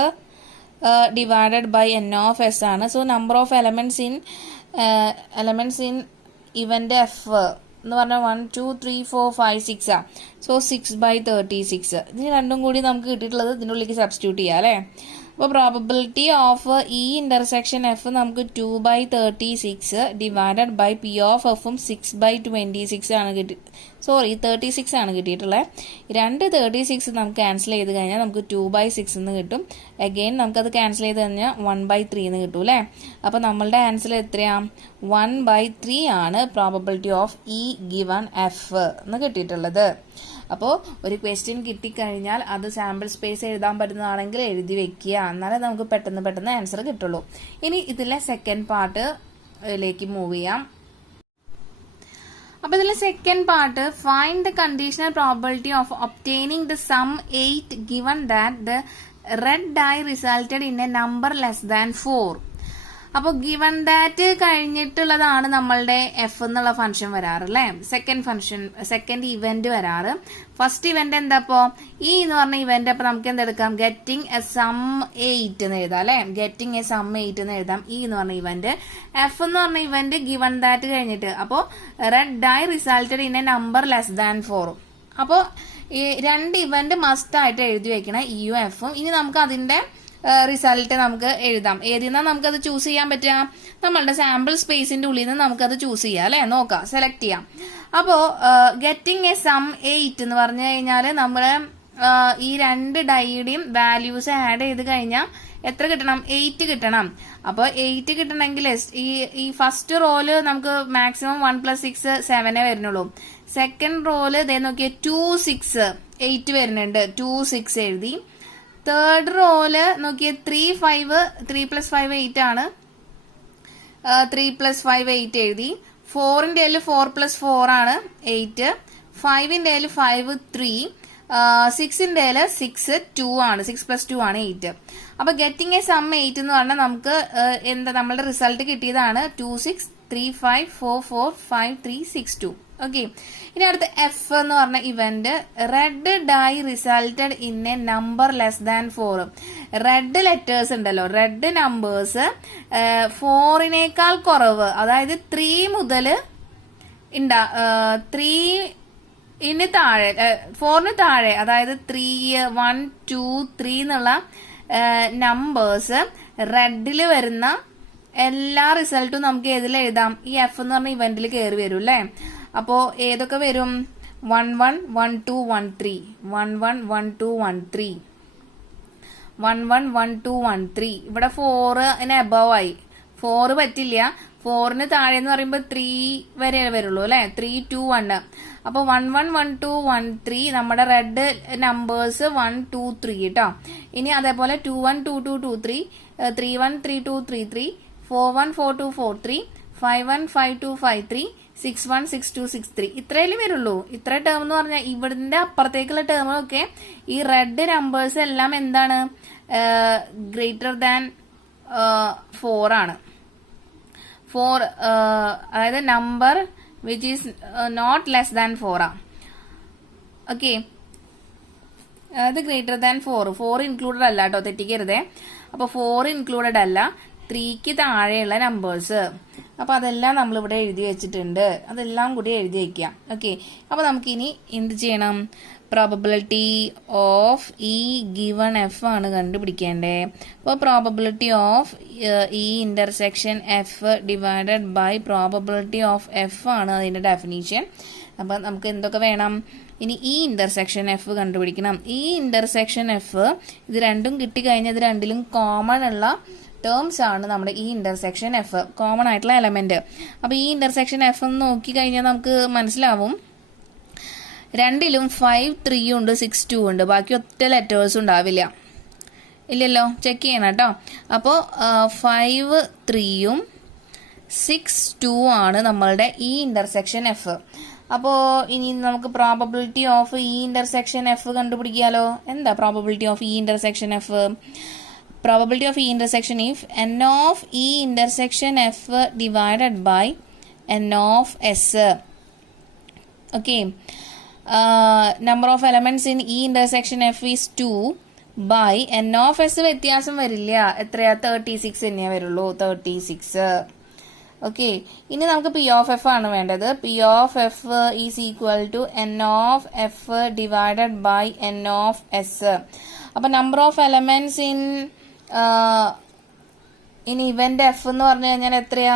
divided by N of S ആണ്. So number of elements in event F എന്ന് പറഞ്ഞാൽ 1 2 3 4 5 6 ആ. സോ 6/36. ഇതിന് രണ്ടും കൂടി നമുക്ക് കിട്ടിയിട്ടുള്ളത് ഇതിൻ്റെ ഉള്ളിലേക്ക് സബ്സ്റ്റിറ്റ്യൂട്ട് ചെയ്യാം അല്ലേ? അപ്പോൾ probability of E intersection F നമുക്ക് 2/36 ഡിവൈഡഡ് ബൈ പി ഓഫ് എഫും 6/26 ആണ് 36 ആണ് കിട്ടിയിട്ടുള്ളത്. രണ്ട് 36 നമുക്ക് ക്യാൻസൽ ചെയ്ത് കഴിഞ്ഞാൽ നമുക്ക് 2/6 എന്ന് കിട്ടും. അഗെയിൻ നമുക്കത് ക്യാൻസൽ ചെയ്ത് കഴിഞ്ഞാൽ 1/3 എന്ന് കിട്ടും അല്ലേ? അപ്പോൾ നമ്മളുടെ ആൻസർ എത്രയാ? 1/3 ആണ് probability of E given F എന്ന് കിട്ടിയിട്ടുള്ളത്. അപ്പോൾ ഒരു ക്വസ്റ്റ്യൻ കിട്ടിക്കഴിഞ്ഞാൽ അത് സാമ്പിൾ സ്പേസ് എഴുതാൻ പറ്റുന്നതാണെങ്കിൽ എഴുതി വെക്കുക, എന്നാലേ നമുക്ക് പെട്ടെന്ന് ആൻസർ കിട്ടുള്ളൂ. ഇനി ഇതിലെ സെക്കൻഡ് പാർട്ടിലേക്ക് മൂവ് ചെയ്യാം. അപ്പോൾ ഇതിലെ second part, find the conditional probability of obtaining the sum 8 given that the red die resulted in a number less than 4. അപ്പോൾ ഗിവൺ ദാറ്റ് കഴിഞ്ഞിട്ടുള്ളതാണ് നമ്മളുടെ എഫ് എന്നുള്ള ഫംഗ്ഷൻ വരാറ് അല്ലേ, സെക്കൻഡ് ഇവന്റ് വരാറ്. ഫസ്റ്റ് ഇവന്റ് എന്താ അപ്പോൾ ഈ എന്ന് പറഞ്ഞ ഇവന്റ്. അപ്പോൾ നമുക്ക് എന്തെടുക്കാം, ഗെറ്റിംഗ് എ സം 8 എന്ന് എഴുതാം അല്ലെ, ഗെറ്റിംഗ് എ സം 8 എന്ന് എഴുതാം ഈ എന്ന് പറഞ്ഞ ഇവന്റ്. എഫ് എന്ന് പറഞ്ഞ ഇവന്റ് ഗിവൺ ദാറ്റ് കഴിഞ്ഞിട്ട്, അപ്പോൾ red die resulted in a number less than 4. അപ്പോൾ ഈ രണ്ട് ഇവന്റ് മസ്റ്റ് ആയിട്ട് എഴുതി വെക്കണം, ഇയും എഫും. ഇനി നമുക്ക് അതിന്റെ റിസൾട്ട് നമുക്ക് എഴുതാം. ഏതിൽ നമുക്കത് ചൂസ് ചെയ്യാൻ പറ്റുക, നമ്മളുടെ സാമ്പിൾ സ്പേസിന്റെ ഉള്ളിൽ നിന്ന് നമുക്കത് ചൂസ് ചെയ്യാം അല്ലെ, നോക്കാം, സെലക്ട് ചെയ്യാം. അപ്പോ ഗെറ്റിംഗ് എ സം 8 എന്ന് പറഞ്ഞു കഴിഞ്ഞാൽ നമ്മള് ഈ രണ്ട് ഡൈയുടെയും വാല്യൂസ് ആഡ് ചെയ്ത് കഴിഞ്ഞാൽ എത്ര കിട്ടണം, 8 കിട്ടണം. അപ്പോൾ 8 കിട്ടണമെങ്കിൽ ഈ ഫസ്റ്റ് റോല് നമുക്ക് മാക്സിമം 1 + 6 7 വരുന്നുള്ളൂ. സെക്കൻഡ് റോല് ഇതേ നോക്കിയ 2 6 8 വരുന്നുണ്ട്, 2 6 എഴുതി. തേർഡ് റോല് നോക്കിയ 3 5 3 + 5 8 ആണ്, 3 + 5 8 എഴുതി. 4ന്റെ 4 + 4 ആണ് 8, 5ന്റെ 5 3, 6ന്റെ 6 2 ആണ്, 6 + 2 ആണ് 8. അപ്പൊ ഗെറ്റിംഗ് എ സം 8 എന്ന് പറഞ്ഞാൽ നമുക്ക് എന്താ നമ്മളുടെ റിസൾട്ട് കിട്ടിയതാണ് 2 6 3 5 4 4 5 3 6 2. ഓക്കെ, ഇനി അടുത്ത എഫ് എന്ന് പറഞ്ഞ event, red die resulted in a number less than 4. Red letters ഉണ്ടല്ലോ, റെഡ് നമ്പേഴ്സ് 4നേക്കാൾ കുറവ്, അതായത് 3 മുതൽ 3ന് താഴെ 4ന് താഴെ, അതായത് 3 1 2 3 എന്നുള്ള നമ്പേഴ്സ് റെഡിൽ വരുന്ന എല്ലാ റിസൾട്ടും നമുക്ക് ഏതിൽ എഴുതാം, ഈ എഫ് എന്ന് പറഞ്ഞ ഇവന്റിൽ കയറി വരും അല്ലേ. അപ്പോ ഏതൊക്കെ വരും, 1 1 1 2 1 3, 1 1 1 2 1 3, 1 1 1 2 1 3. ഇവിടെ 4ന് അബവ് ആയി, 4 പറ്റില്ല, 4ന് താഴെ എന്ന് പറയുമ്പോൾ 3 വരെ വരുള്ളൂ അല്ലെ, 3 2 1. അപ്പൊ 1 1 1 2 1 3 നമ്മുടെ റെഡ് നമ്പേഴ്സ് 1 2 3 കേട്ടോ. ഇനി അതേപോലെ 2 1 2 2 2 3, 3 1 3 2 3 3, 4 1 4 2 4 3, 5 1 5 2 5 3, 6 1 6 2 6 3. ഇത്രയല്ലേ വരുള്ളൂ. ഇത്ര ടേം എന്ന് പറഞ്ഞാൽ ഇവിടുത്തെ അപ്പുറത്തേക്കുള്ള ടേമൊക്കെ ഈ റെഡ് നമ്പേഴ്സ് എല്ലാം എന്താണ്, ഗ്രേറ്റർ ദാൻ 4 ആണ്. 4 അതായത് number which is not less than 4 ആ. ഓക്കെ, അതായത് ഗ്രേറ്റർ ദാൻ 4 ഇൻക്ലൂഡഡ് അല്ല കേട്ടോ, തെറ്റിക്കരുതേ. അപ്പൊ 4 ഇൻക്ലൂഡഡ് അല്ല, 3ക്ക് താഴെയുള്ള നമ്പേഴ്സ്. അപ്പൊ അതെല്ലാം നമ്മൾ ഇവിടെ എഴുതി വെച്ചിട്ടുണ്ട്, അതെല്ലാം കൂടി എഴുതി വെക്കാം. ഓക്കെ, അപ്പൊ നമുക്കിനി എന്ത് ചെയ്യണം, probability of E given F ആണ് കണ്ടുപിടിക്കേണ്ടത്. അപ്പോൾ probability of E intersection F divided by probability of F ആണ് അതിന്റെ ഡെഫിനീഷൻ. അപ്പൊ നമുക്ക് എന്തൊക്കെ വേണം, ഇനി ഈ ഇന്റർസെക്ഷൻ എഫ് കണ്ടുപിടിക്കണം. ഈ ഇന്റർസെക്ഷൻ എഫ് ഇത് രണ്ടും കിട്ടിക്കഴിഞ്ഞാൽ ഇത് രണ്ടിലും കോമൺ ഉള്ള ടേംസ് ആണ് നമ്മുടെ ഈ ഇന്റർസെക്ഷൻ എഫ്, കോമൺ ആയിട്ടുള്ള എലമെന്റ്. അപ്പൊ ഈ ഇന്റർസെക്ഷൻ എഫ് എന്ന് നോക്കി കഴിഞ്ഞാൽ നമുക്ക് മനസ്സിലാവും, രണ്ടിലും 5 3 ഉണ്ട്, 6 2 ഉണ്ട്, ബാക്കി ഒറ്റ ലെറ്റേഴ്സ് ഉണ്ടാവില്ല, ഇല്ലല്ലോ, ചെക്ക് ചെയ്യണം കേട്ടോ. അപ്പോൾ 5 3 6 2 ആണ് നമ്മളുടെ ഈ ഇന്റർസെക്ഷൻ എഫ്. അപ്പോൾ ഇനി നമുക്ക് probability of E intersection F കണ്ടുപിടിക്കാലോ. എന്താ probability of E intersection F? Probability of E intersection if n of E intersection F divided by n of S. Okay. Number of elements in E intersection F is 2 by n of S വ്യത്യാസം വരില്ല, എത്രയാ 36 തന്നെയാ വരുള്ളൂ, 36. Okay, ഇനി നമുക്ക് P of F ആണ് വേണ്ടത്. P of F is equal to n of F divided by N of S. അപ്പൊ number of elements in event F എന്ന് പറഞ്ഞു കഴിഞ്ഞാൽ എത്രയാ,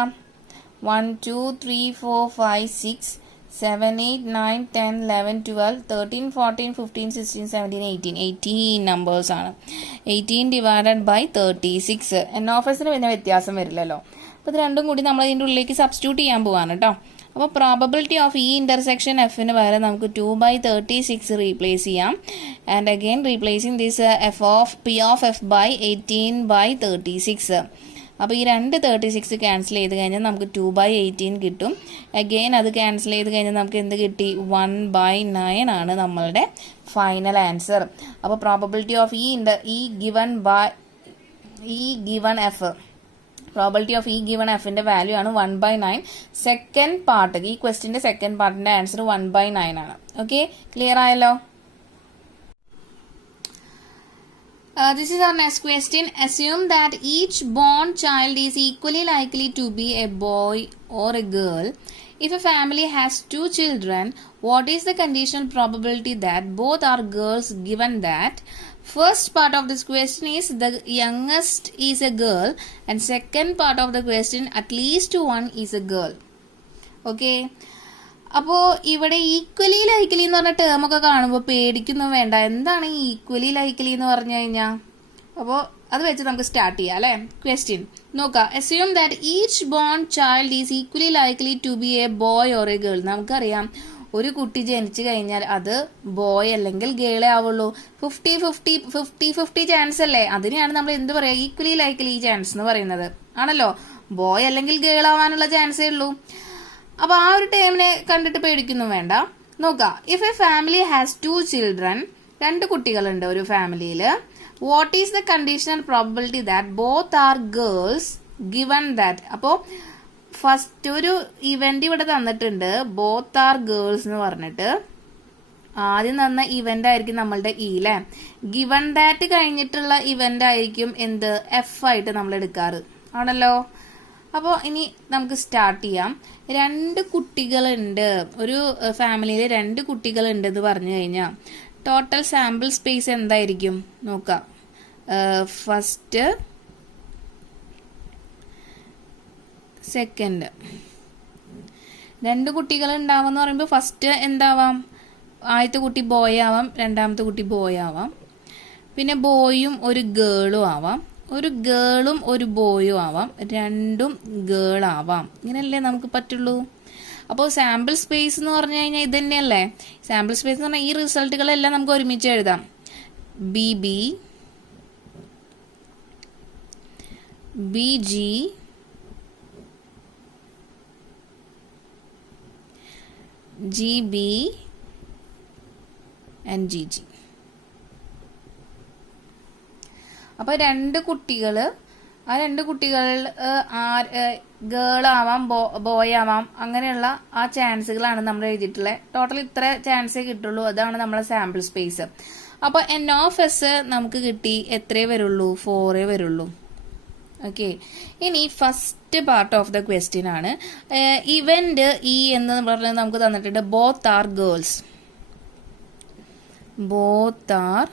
1 2 3 4 5 6 7 8 9 10 11 12 13 14 15 16 17 18 നമ്പേഴ്സ് ആണ്. 18 ഡിവൈഡഡ് ബൈ 36. എൻ ഓഫ് എസിന് പിന്നെ വ്യത്യാസം വരില്ലല്ലോ. അപ്പൊ ഇത് രണ്ടും കൂടി നമ്മൾ ഇതിന്റെ ഉള്ളിലേക്ക് സബ്സ്റ്റിറ്റ്യൂട്ട് ചെയ്യാൻ പോവാണ് കേട്ടോ. അപ്പോൾ പ്രോബബിലിറ്റി ഓഫ് ഇ ഇൻ്റർസെക്ഷൻ എഫിന് പകരം നമുക്ക് 2/36 റീപ്ലേസ് ചെയ്യാം. And again replacing this F of P of F by 18/36. അപ്പോൾ ഈ രണ്ട് 36 ക്യാൻസൽ ചെയ്ത് കഴിഞ്ഞാൽ നമുക്ക് 2/18 കിട്ടും. അഗെയിൻ അത് ക്യാൻസൽ ചെയ്ത് കഴിഞ്ഞാൽ നമുക്ക് എന്ത് കിട്ടി? 1/9 ആണ് നമ്മളുടെ ഫൈനൽ ആൻസർ. അപ്പോൾ probability of E given F, probability of E given എഫിന്റെ വാല്യൂ ആണ് 1/9. സെക്കൻഡ് പാർട്ട്, ഈ ക്വസ്റ്റിന്റെ സെക്കൻഡ് പാർട്ടിന്റെ ആൻസർ 1/9 ആണ്. ഓക്കെ, ക്ലിയർ ആയല്ലോ? This is our next question. Assume that each born child is equally likely to be a boy or a girl. If a family has 2 children, what is the conditional probability that both are girls given that? First part of this question is the youngest is a girl, and second part of the question at least one is a girl. Okay. അപ്പോൾ ഇവിടെ equally likely എന്ന് പറഞ്ഞ ടേമൊക്കെ കാണുമ്പോൾ പേടിക്കൊന്നും വേണ്ട. എന്താണ് ഈ equally likely എന്ന് പറഞ്ഞു കഴിഞ്ഞാൽ? അപ്പോൾ അത് വെച്ച് നമുക്ക് സ്റ്റാർട്ട് ചെയ്യാം അല്ലേ? ക്വസ്റ്റ്യൻ നോക്കാം. Assume that each born child is equally likely to be a boy or a girl. നമുക്കറിയാം ഒരു കുട്ടി ജനിച്ചു കഴിഞ്ഞാൽ അത് ബോയ് അല്ലെങ്കിൽ ഗേളേ ആവുള്ളൂ. 50-50 ചാൻസ് അല്ലേ? അതിനെയാണ് നമ്മൾ എന്ത് പറയുക? ഈക്വലി ലൈക്ലി ചാൻസ് എന്ന് പറയുന്നത് ആണല്ലോ. ബോയ് അല്ലെങ്കിൽ ഗേൾ ആവാനുള്ള ചാൻസേ ഉള്ളൂ. അപ്പൊ ആ ഒരു ടൈമിനെ കണ്ടിട്ട് പേടിക്കൊന്നും വേണ്ട. നോക്കാം. If A family has 2 children, 2 കുട്ടികളുണ്ട് ഒരു ഫാമിലിയിൽ. What is the conditional probability that both are girls given that? അപ്പോ ഫസ്റ്റ് ഒരു ഇവന്റ് ഇവിടെ തന്നിട്ടുണ്ട്, ബോത്ത് ആർ ഗേൾസ് എന്ന് പറഞ്ഞിട്ട്. ആദ്യം തന്ന ഇവന്റ് ആയിരിക്കും നമ്മളുടെ ഇ അല്ലെ. ഗിവൺ ദാറ്റ് കഴിഞ്ഞിട്ടുള്ള ഇവന്റ് ആയിരിക്കും എന്ത്? എഫ് ആയിട്ട് നമ്മൾ എടുക്കാറ് ആണല്ലോ. അപ്പോൾ ഇനി നമുക്ക് സ്റ്റാർട്ട് ചെയ്യാം. 2 കുട്ടികളുണ്ട് ഒരു ഫാമിലിയിൽ, 2 കുട്ടികളുണ്ട് എന്ന് പറഞ്ഞു കഴിഞ്ഞാൽ ടോട്ടൽ സാമ്പിൾ സ്പേസ് എന്തായിരിക്കും നോക്കാം. ഫസ്റ്റ്, സെക്കൻഡ്, 2 കുട്ടികൾ ഉണ്ടാവുമെന്ന് പറയുമ്പോൾ ഫസ്റ്റ് എന്താവാം? ആദ്യത്തെ കുട്ടി ബോയ് ആവാം, രണ്ടാമത്തെ കുട്ടി ബോയ് ആവാം, പിന്നെ ബോയും ഒരു ഗേളും ആവാം, ഒരു ഗേളും ഒരു ബോയും ആവാം, 2 ഗേൾ ആവാം. ഇങ്ങനെയല്ലേ നമുക്ക് പറ്റുള്ളൂ. അപ്പോൾ സാമ്പിൾ സ്പേസ് എന്ന് പറഞ്ഞു കഴിഞ്ഞാൽ ഇത് തന്നെയല്ലേ? സാമ്പിൾ സ്പേസ് എന്ന് പറഞ്ഞാൽ ഈ റിസൾട്ടുകളെല്ലാം നമുക്ക് ഒരുമിച്ച് എഴുതാം. BB, BG, GB and GG. അപ്പൊ 2 കുട്ടികൾ, ആ 2 കുട്ടികൾ ഗേൾ ആവാം, ബോയ് ആവാം, അങ്ങനെയുള്ള ആ ചാൻസുകളാണ് നമ്മൾ എഴുതിയിട്ടുള്ളത്. ടോട്ടൽ ഇത്ര ചാൻസേ കിട്ടുള്ളൂ. അതാണ് നമ്മളെ സാമ്പിൾ സ്പേസ്. അപ്പൊ N(S) നമുക്ക് കിട്ടി. എത്രയേ വരുള്ളൂ? 4 വരുള്ളൂ. ഓക്കെ, ഇനി first part of the question ആണ്. ഇവന്റ് ഇ എന്ന് പറഞ്ഞത് നമുക്ക് തന്നിട്ടുണ്ട്. Both are girls, both are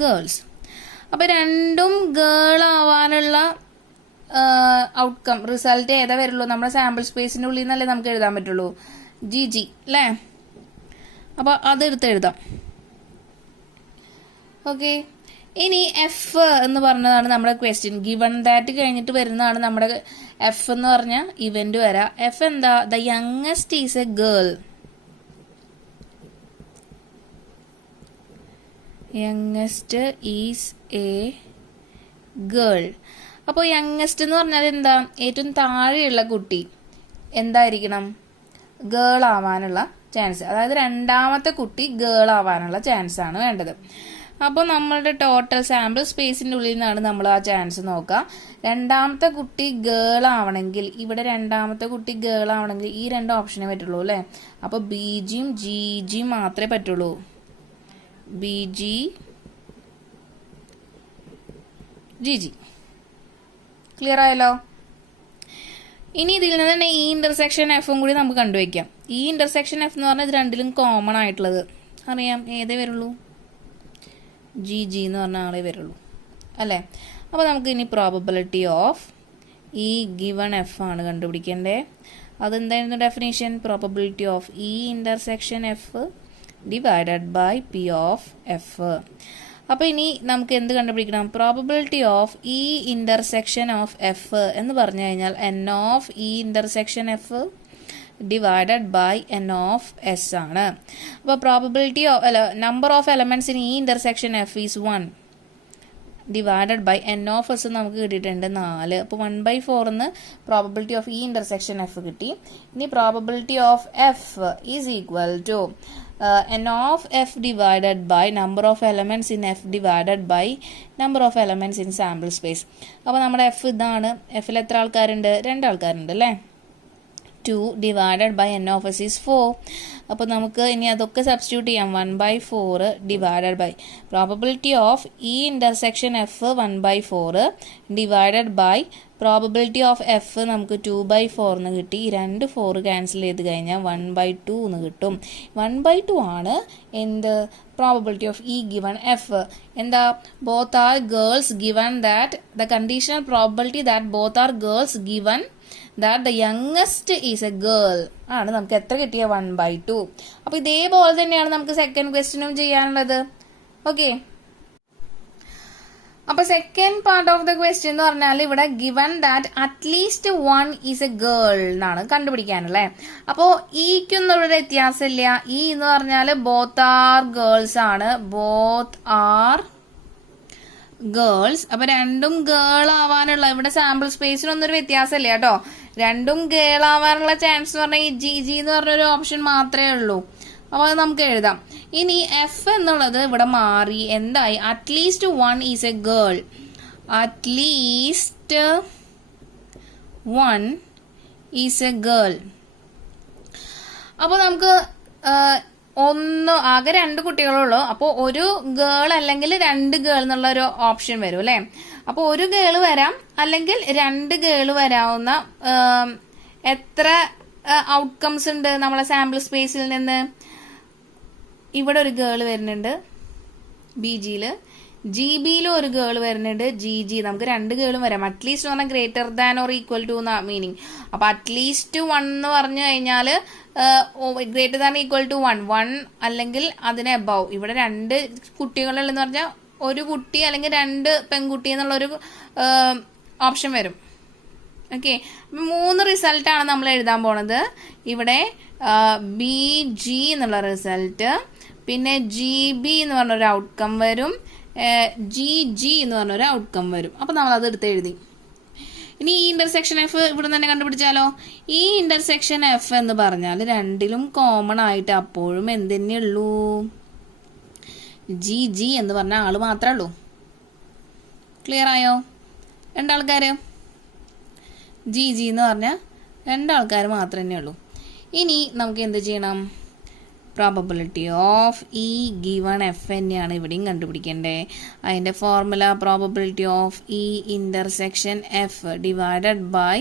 girls. അപ്പൊ 2 ഗേൾ ആവാനുള്ള ഔട്ട്കം റിസൾട്ട് ഏതാ വരുള്ളൂ? നമ്മുടെ സാമ്പിൾ സ്പേസിന്റെ ഉള്ളിൽ നിന്നല്ലേ നമുക്ക് എഴുതാൻ പറ്റുള്ളൂ. GG അല്ലേ? അപ്പൊ അതെടുത്ത് എഴുതാം. ഓക്കെ, ഇനി എഫ് എന്ന് പറഞ്ഞതാണ് നമ്മുടെ ക്വസ്റ്റ്യൻ. ഗിവൺ ദാറ്റ് കഴിഞ്ഞിട്ട് വരുന്നതാണ് നമ്മുടെ എഫ് എന്ന് പറഞ്ഞ ഇവന്റ് വരാം. എഫ് എന്താ? The youngest is a girl. Youngest is a girl. അപ്പോൾ യങ്ങസ്റ്റ് എന്ന് പറഞ്ഞാൽ എന്താ? ഏറ്റവും താഴെയുള്ള കുട്ടി എന്തായിരിക്കണം? ഗേൾ ആവാനുള്ള ചാൻസ്. അതായത് രണ്ടാമത്തെ കുട്ടി ഗേൾ ആവാനുള്ള ചാൻസ് ആണ് വേണ്ടത്. അപ്പോൾ നമ്മളുടെ ടോട്ടൽ സാമ്പിൾ സ്പേസിന്റെ ഉള്ളിൽ നിന്നാണ് നമ്മൾ ആ ചാൻസ് നോക്കുക. രണ്ടാമത്തെ കുട്ടി ഗേൾ ആവണമെങ്കിൽ, ഇവിടെ രണ്ടാമത്തെ കുട്ടി ഗേൾ ആവണമെങ്കിൽ ഈ 2 ഓപ്ഷനേ പറ്റുള്ളൂ അല്ലേ? അപ്പോൾ BGയും GGയും മാത്രമേ പറ്റുള്ളൂ. BG, GG. ക്ലിയർ ആയല്ലോ? ഇനി ഇതിൽ നിന്ന് തന്നെ ഈ ഇന്റർസെക്ഷൻ എഫും കൂടി നമുക്ക് കണ്ടുവയ്ക്കാം. ഈ ഇന്റർസെക്ഷൻ എഫ് എന്ന് പറഞ്ഞാൽ ഇത് രണ്ടിലും കോമൺ ആയിട്ടുള്ളത് അറിയാം. ഏതേ വരുള്ളൂ? GG എന്ന് പറഞ്ഞ ആളെ വരുള്ളൂ അല്ലേ? അപ്പോൾ നമുക്ക് ഇനി probability of E given F ആണ് കണ്ടുപിടിക്കേണ്ടത്. അതെന്തായിരുന്നു definition? Probability of E intersection F divided by P of F. അപ്പോൾ ഇനി നമുക്ക് എന്ത് കണ്ടുപിടിക്കണം? Probability of E intersection of F എന്ന് പറഞ്ഞു കഴിഞ്ഞാൽ N of E intersection F divided by N of S ആണ്. അപ്പോൾ probability number of elements in E intersection F is 1 divided by N of S നമുക്ക് കിട്ടിയിട്ടുണ്ട് 4. അപ്പോൾ 1/4 probability of E intersection F കിട്ടി. ഇനി probability of F is equal to n of f divided by number of elements in f divided by number of elements in sample space. അപ്പോൾ നമ്മുടെ f ഇതാണ്. എഫിൽ എത്ര ആൾക്കാരുണ്ട്? 2 ആൾക്കാരുണ്ട് അല്ലേ? 2 divided by n of s is 4. അപ്പോൾ നമുക്ക് ഇനി അതൊക്കെ സബ്സ്റ്റിറ്റ്യൂട്ട് ചെയ്യാം. 1/4 divided by probability of e intersection f 1/4 divided by probability of F നമുക്ക് 2/4 എന്ന് കിട്ടി. ഈ 2 4 ക്യാൻസൽ ചെയ്ത് കഴിഞ്ഞാൽ 1/2 എന്ന് കിട്ടും. 1/2 ആണ് എന്ത്? Probability of E given F. എന്താ? Both are girls given that the conditional probability that both are girls given that the youngest is a girl ആണ് നമുക്ക് എത്ര കിട്ടിയ? 1/2. അപ്പോൾ ഇതേപോലെ തന്നെയാണ് നമുക്ക് സെക്കൻഡ് ക്വസ്റ്റ്യനും ചെയ്യാനുള്ളത്. ഓക്കെ, അപ്പോൾ second part of the question എന്ന് പറഞ്ഞാൽ ഇവിടെ given that at least 1 is a girl എന്നാണ് കണ്ടുപിടിക്കാനല്ലേ. അപ്പോൾ ഈക്കൊന്നും ഇവിടെ വ്യത്യാസമില്ല. ഈ എന്ന് പറഞ്ഞാൽ ബോത്ത് ആർ ഗേൾസ് ആണ്. Both are girls. അപ്പൊ രണ്ടും ഗേൾ ആവാനുള്ള ഇവിടെ സാമ്പിൾ സ്പേസിനൊന്നും ഒരു വ്യത്യാസമില്ല കേട്ടോ. രണ്ടും ഗേൾ ആവാനുള്ള ചാൻസ് എന്ന് പറഞ്ഞാൽ ഈ ജി എന്ന് പറഞ്ഞൊരു ഓപ്ഷൻ മാത്രമേ ഉള്ളൂ. അപ്പോൾ അത് നമുക്ക് എഴുതാം. ഇനി എഫ് എന്നുള്ളത് ഇവിടെ മാറി എന്തായി? At least 1 is a girl. At least 1 is a girl. അപ്പോൾ നമുക്ക് ആകെ 2 കുട്ടികളുള്ളൂ. അപ്പോൾ ഒരു ഗേൾ അല്ലെങ്കിൽ 2 ഗേൾ എന്നുള്ള ഒരു ഓപ്ഷൻ വരും അല്ലേ. അപ്പോൾ ഒരു ഗേൾ വരാം അല്ലെങ്കിൽ 2 ഗേൾ വരാവുന്ന എത്ര ഔട്ട്കംസ് ഉണ്ട് നമ്മളെ സാമ്പിൾ സ്പേസിൽ നിന്ന്? ഇവിടെ ഒരു ഗേൾ വരുന്നുണ്ട് ബി ജിയിൽ, ജി ബിയിലും ഒരു ഗേൾ വരുന്നുണ്ട് ജി ജി. നമുക്ക് 2 ഗേളും വരാം. അറ്റ്ലീസ്റ്റ് എന്ന് പറഞ്ഞാൽ greater than or equal to എന്ന മീനിങ്. അപ്പൊ അറ്റ്ലീസ്റ്റ് 1 എന്ന് പറഞ്ഞു കഴിഞ്ഞാൽ ഗ്രേറ്റർ ദാൻ ഈക്വൽ ടു 1 അല്ലെങ്കിൽ അതിന് എബവ്. ഇവിടെ 2 കുട്ടികളുള്ളെന്ന് പറഞ്ഞാൽ ഒരു കുട്ടി അല്ലെങ്കിൽ 2 പെൺകുട്ടി എന്നുള്ളൊരു ഓപ്ഷൻ വരും. ഓക്കെ, 3 റിസൾട്ടാണ് നമ്മൾ എഴുതാൻ പോണത്. ഇവിടെ ബി ജി എന്നുള്ള റിസൾട്ട്, പിന്നെ ജി ബി എന്ന് പറഞ്ഞൊരു ഔട്ട്കം വരും, ജി ജി എന്ന് പറഞ്ഞൊരു ഔട്ട്കം വരും. അപ്പൊ നമ്മൾ അത് എടുത്ത് എഴുതി. ഇനി ഈ ഇന്റർസെക്ഷൻ എഫ് ഇവിടെ തന്നെ കണ്ടുപിടിച്ചാലോ? ഈ ഇന്റർസെക്ഷൻ എഫ് എന്ന് പറഞ്ഞാൽ രണ്ടിലും കോമൺ ആയിട്ട് അപ്പോഴും എന്തെന്നെ ഉള്ളൂ? ജി ജി എന്ന് പറഞ്ഞ ആള് മാത്രമേ ഉള്ളൂ. ക്ലിയർ ആയോ? 2 ആൾക്കാര് ജി ജി എന്ന് പറഞ്ഞ 2 ആൾക്കാർ മാത്രമേ ഉള്ളൂ. ഇനി നമുക്ക് എന്ത് ചെയ്യണം? Probability of E given F തന്നെയാണ് ഇവിടെയും കണ്ടുപിടിക്കേണ്ടത്. അതിൻ്റെ formula probability of E intersection F divided by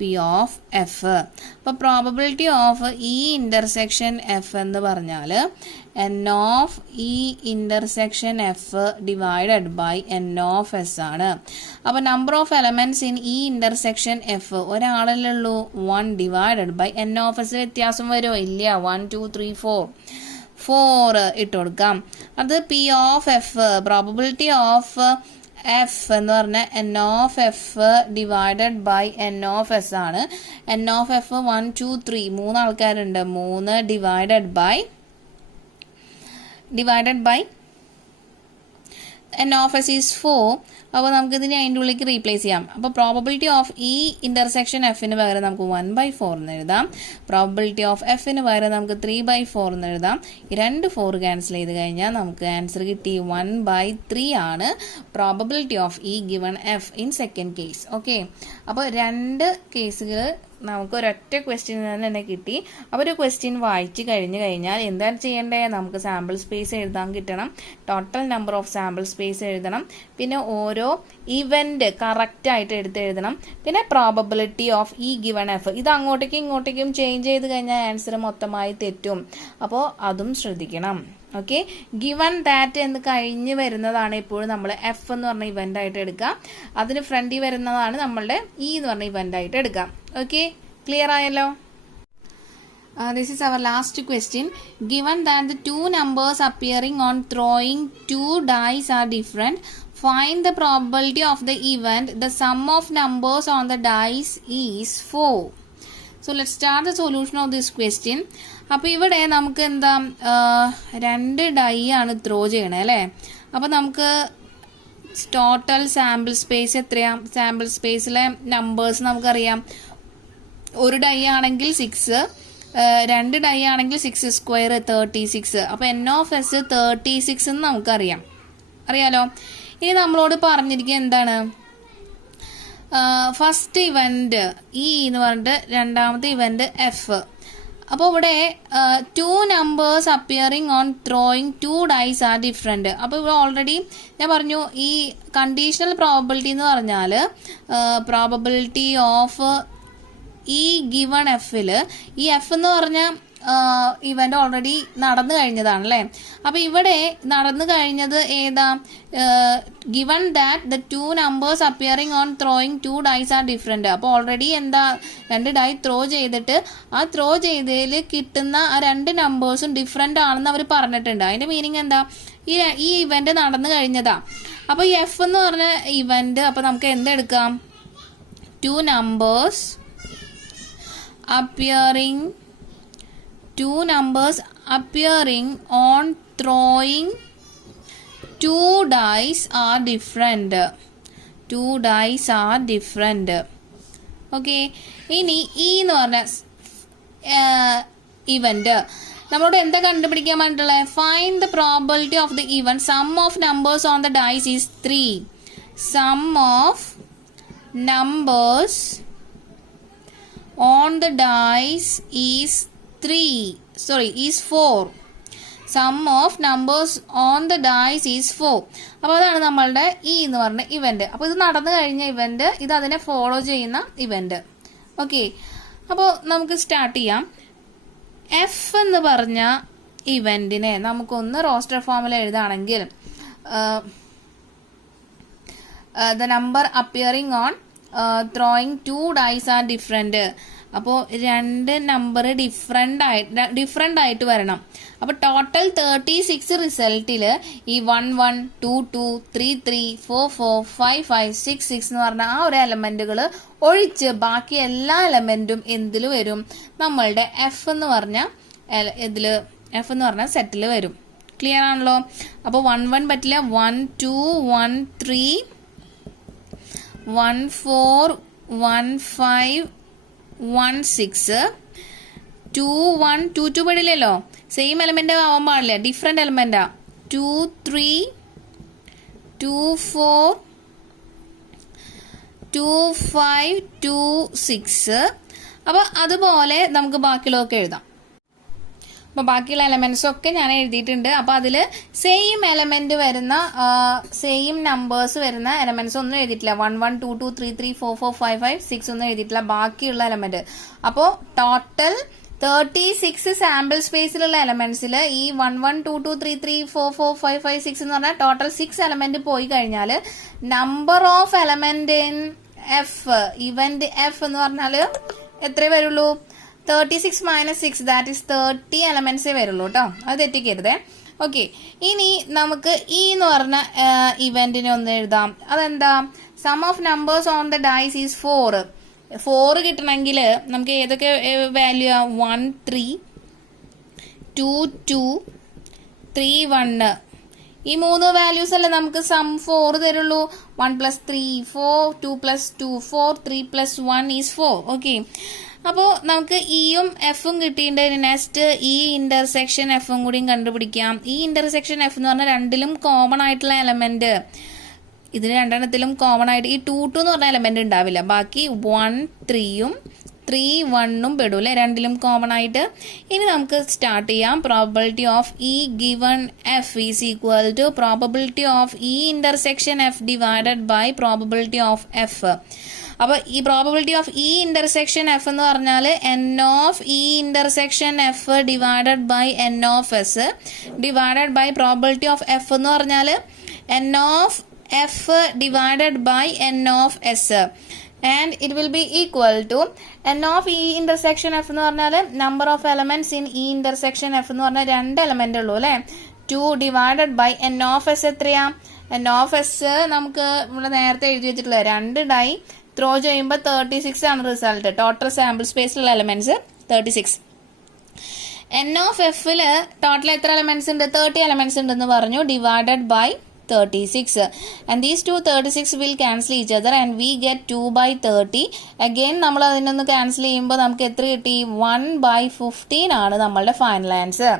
P of F. അപ്പോൾ probability of E intersection F എന്ന് പറഞ്ഞാൽ N of E intersection F divided by N of S ആണ്. അപ്പോൾ number of elements in E intersection F ഒരാളല്ലേ ഉള്ളൂ, 1 divided by N of S. വ്യത്യാസം വരുമോ? ഇല്ല. 1 2 3 4 ഇട്ട് കൊടുക്കാം. അത് P of F probability of F എന്ന് പറഞ്ഞാൽ N of F divided by N of S ആണ്. എൻ ഓഫ് എഫ് 1 2 3 3 ആൾക്കാരുണ്ട്. 3 divided by N of S is 4. അപ്പോൾ നമുക്ക് ഇതിനെ അതിൻ്റെ ഉള്ളിലേക്ക് റീപ്ലേസ് ചെയ്യാം. അപ്പോൾ പ്രോബബിലിറ്റി ഓഫ് ഇ ഇന്റർസെക്ഷൻ എഫിന് പകരം നമുക്ക് 1/4 എന്ന് എഴുതാം. പ്രോബബിലിറ്റി ഓഫ് എഫിന് പകരം നമുക്ക് 3/4 എന്ന് എഴുതാം. ഈ 2 4 ക്യാൻസൽ ചെയ്ത് കഴിഞ്ഞാൽ നമുക്ക് ആൻസർ കിട്ടി 1/3 ആണ് probability of E given F in second case. Okay, അപ്പോൾ 2 കേസുകൾ നമുക്ക് ഒരൊറ്റ ക്വസ്റ്റ്യൻ തന്നെ കിട്ടി. അപ്പോൾ ഒരു ക്വസ്റ്റ്യൻ വായിച്ചു കഴിഞ്ഞാൽ എന്താണ് ചെയ്യേണ്ടത്? നമുക്ക് സാമ്പിൾ സ്പേസ് എഴുതാൻ കിട്ടണം, total number of sample space എഴുതണം, പിന്നെ ഓരോ ഇവന്റ് കറക്റ്റ് ആയിട്ട് എഴുതണം, പിന്നെ probability of E given F. ഇത് അങ്ങോട്ടേക്കും ഇങ്ങോട്ടേക്കും ചേഞ്ച് ചെയ്ത് കഴിഞ്ഞാൽ ആൻസർ മൊത്തമായി തെറ്റും. അപ്പോൾ അതും ശ്രദ്ധിക്കണം. ഓക്കെ, ഗിവൺ ദാറ്റ് എന്ന് കഴിഞ്ഞ് വരുന്നതാണ് എപ്പോഴും നമ്മൾ എഫ് എന്ന് പറഞ്ഞ ഇവന്റ് ആയിട്ട് എടുക്കുക. അതിന് ഫ്രണ്ടിൽ വരുന്നതാണ് നമ്മളുടെ ഇ എന്ന് പറഞ്ഞ ഇവന്റ് ആയിട്ട് എടുക്കുക. ഓക്കെ, ക്ലിയർ ആയല്ലോ? This is our last question. Given that the two numbers appearing on throwing two dice are different, find the probability of the event. The sum of numbers on the dice is 4. So let's start the solution of this question. അപ്പോൾ ഇവിടെ നമുക്ക് എന്താ 2 dye ആണ് throw ചെയ്യണേ അല്ലേ. അപ്പോൾ നമുക്ക് total sample space എത്രയാണ്? സാമ്പിൾ സ്പേസിലെ നമ്പേഴ്സ് നമുക്കറിയാം. ഒരു ഡൈ ആണെങ്കിൽ 6, 2 ഡൈ ആണെങ്കിൽ 6 സ്ക്വയർ 36. അപ്പോൾ n(s) 36 എന്ന് നമുക്കറിയാം, അറിയാലോ. ഇനി നമ്മളോട് പറഞ്ഞിരിക്കുക എന്താണ്? ഫസ്റ്റ് ഇവന്റ് ഇ എന്ന് പറഞ്ഞിട്ട് രണ്ടാമത്തെ ഇവന്റ് എഫ്. അപ്പോൾ ഇവിടെ 2 numbers appearing on throwing 2 dyes are different. അപ്പോൾ ഇവിടെ ഓൾറെഡി ഞാൻ പറഞ്ഞു ഈ കണ്ടീഷണൽ പ്രോബബിലിറ്റി എന്ന് പറഞ്ഞാൽ പ്രോബബിലിറ്റി ഓഫ് ഈ ഗിവൺ എഫിൽ ഈ എഫ് എന്ന് പറഞ്ഞ ഇവന്റ് ഓൾറെഡി നടന്നു കഴിഞ്ഞതാണ് അല്ലേ. അപ്പോൾ ഇവിടെ നടന്നു കഴിഞ്ഞത് ഏതാ? Given that the 2 numbers appearing on throwing 2 dyes are different. അപ്പോൾ ഓൾറെഡി എന്താ 2 ഡൈ ത്രോ ചെയ്തിട്ട് ആ ത്രോ ചെയ്തതിൽ കിട്ടുന്ന ആ 2 നമ്പേഴ്സും ഡിഫറെൻ്റ് ആണെന്ന് അവർ പറഞ്ഞിട്ടുണ്ട്. അതിൻ്റെ മീനിങ് എന്താ? ഈ ഇവന്റ് നടന്നു കഴിഞ്ഞതാ. അപ്പോൾ ഈ എഫ് എന്ന് പറഞ്ഞ ഇവന്റ്, അപ്പോൾ നമുക്ക് എന്തെടുക്കാം? 2 numbers appearing on throwing 2 dice are different. 2 dice are different. Okay. ഇനി ഈ എന്ന് പറഞ്ഞ ഇവന്റ് നമ്മളോട് എന്താ കണ്ടുപിടിക്കാൻ വേണ്ടിയിട്ടുള്ളത്? Find the probability of the event. Sum of numbers on the dice is 3. Sum of numbers on the dice is 4. Sum of numbers on the dice is 4. അപ്പോൾ അതാണ് നമ്മളുടെ ഈ എന്ന് പറഞ്ഞ ഇവന്റ്. അപ്പോൾ ഇത് നടന്നു കഴിഞ്ഞ ഇവന്റ്, ഇത് അതിനെ ഫോളോ ചെയ്യുന്ന ഇവന്റ്. ഓക്കെ, അപ്പോൾ നമുക്ക് സ്റ്റാർട്ട് ചെയ്യാം. എഫ് എന്ന് പറഞ്ഞ ഇവന്റിനെ നമുക്കൊന്ന് റോസ്റ്റർ ഫോമിൽ എഴുതാണെങ്കിൽ the number appearing on throwing 2 dice are different. അപ്പോൾ 2 നമ്പർ ഡിഫറെൻ്റ് ആയിട്ട് വരണം. അപ്പോൾ ടോട്ടൽ 36 റിസൾട്ടിൽ ഈ 1 1 2 2 3 3 4 4 5 5 6 6 എന്ന് പറഞ്ഞ ആ ഒരു എലമെന്റുകൾ ഒഴിച്ച് ബാക്കി എല്ലാ എലമെന്റും എന്തിൽ വരും? നമ്മളുടെ എഫ് എന്ന് പറഞ്ഞ സെറ്റിൽ വരും. ക്ലിയർ ആണല്ലോ. അപ്പോൾ 1 1 പറ്റില്ല. 1 2 1 3 1 4 1 5 1 6 2 1 2 2 പടില്ലല്ലോ. സെയിം എലമെന്റ് ആവാൻ പാടില്ല, ഡിഫറെന്റ് എലമെന്റാ. 2 3 2 4 2 5 2 6. അപ്പോൾ അതുപോലെ നമുക്ക് ബാക്കിയുള്ളതൊക്കെ എഴുതാം. അപ്പോൾ ബാക്കിയുള്ള എലമെന്റ്സ് ഒക്കെ ഞാൻ എഴുതിയിട്ടുണ്ട്. അപ്പോൾ അതിൽ സെയിം എലമെന്റ് വരുന്ന സെയിം നമ്പേഴ്സ് വരുന്ന എലമെന്റ്സ് ഒന്നും എഴുതിയിട്ടില്ല. 1 1 2 2 3 3 4 4 5 5 6 ഒന്നും എഴുതിയിട്ടില്ല, ബാക്കിയുള്ള എലമെന്റ്. അപ്പോൾ ടോട്ടൽ 36 സാമ്പിൾ സ്പേസിലുള്ള എലമെന്റ്സിൽ ഈ 1 1 2 2 3 3 4 4 5 5 6 എന്ന് പറഞ്ഞാൽ ടോട്ടൽ 6 എലമെന്റ് പോയി കഴിഞ്ഞാൽ number of element in F, event F എന്ന് പറഞ്ഞാൽ എത്രയേ വരുള്ളൂ? 36 - 6, ദാറ്റ് ഈസ് 30 എലമെന്റ്സേ വരുള്ളൂ കേട്ടോ, അത് തെറ്റിക്കരുതേ. ഓക്കെ, ഇനി നമുക്ക് ഈ എന്ന് പറഞ്ഞ ഇവന്റിനെ ഒന്ന് എഴുതാം. അതെന്താ? Sum of numbers on the dice is 4. 4 കിട്ടണമെങ്കിൽ നമുക്ക് ഏതൊക്കെ വാല്യൂ? 1 3 2 2 3 1. ഈ 3 വാല്യൂസ് അല്ലേ നമുക്ക് സം 4 തരുള്ളൂ. 1 + 3 4, 2 + 2 4, 3 + 1 ഈസ് 4. ഓക്കെ, അപ്പോൾ നമുക്ക് ഇയും എഫും കിട്ടിയിട്ട് നെക്സ്റ്റ് ഈ ഇന്റർസെക്ഷൻ എഫും കൂടിയും കണ്ടുപിടിക്കാം. ഈ ഇന്റർസെക്ഷൻ എഫ് എന്ന് പറഞ്ഞാൽ രണ്ടിലും കോമൺ ആയിട്ടുള്ള എലമെന്റ്, ഇതിന് രണ്ടെണ്ണത്തിലും കോമൺ ആയിട്ട് ഈ 2 2 എന്ന് പറഞ്ഞ എലമെന്റ് ഉണ്ടാവില്ല. ബാക്കി 1 3 3 1 പെടൂല്ലേ, രണ്ടിലും കോമൺ ആയിട്ട്. ഇനി നമുക്ക് സ്റ്റാർട്ട് ചെയ്യാം. Probability of E given F is equal to probability of E intersection F divided by probability of F. അപ്പോൾ ഈ probability of E intersection F എന്ന് പറഞ്ഞാൽ N of E intersection F divided by N of S divided by probability of F എന്ന് പറഞ്ഞാൽ N of F divided by N of S. and it will be equal to n of e intersection f എന്ന് പറഞ്ഞാൽ number of elements in e intersection f എന്ന് പറഞ്ഞാൽ 2 element ഉള്ളൂ അല്ലേ 2 divided by n of s എത്രയാ n of s നമുക്ക് ഇവിടെ നേരത്തെ എഴുതി വെച്ചിട്ടുള്ള 2 ഡൈ ത്രോ ചെയ്യുമ്പോൾ 36 ആണ് റിസൾട്ട് ടോട്ടൽ സാമ്പിൾ സ്പേസിലുള്ള എലമെന്റ്സ് 36 n of f ല് ടോട്ടൽ എത്ര എലമെന്റ്സ് ഉണ്ട് 30 എലമെന്റ്സ് ഉണ്ടെന്ന് പറഞ്ഞു divided by 36 and these two 36 will cancel each other and we get 2 by 30 again നമ്മൾ അതിനൊന്ന് ക്യാൻസൽ ചെയ്യുമ്പോൾ നമുക്ക് എത്ര കിട്ടി 1 by 15 ആണ് നമ്മളുടെ final answer.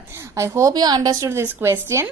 I hope you understood this question.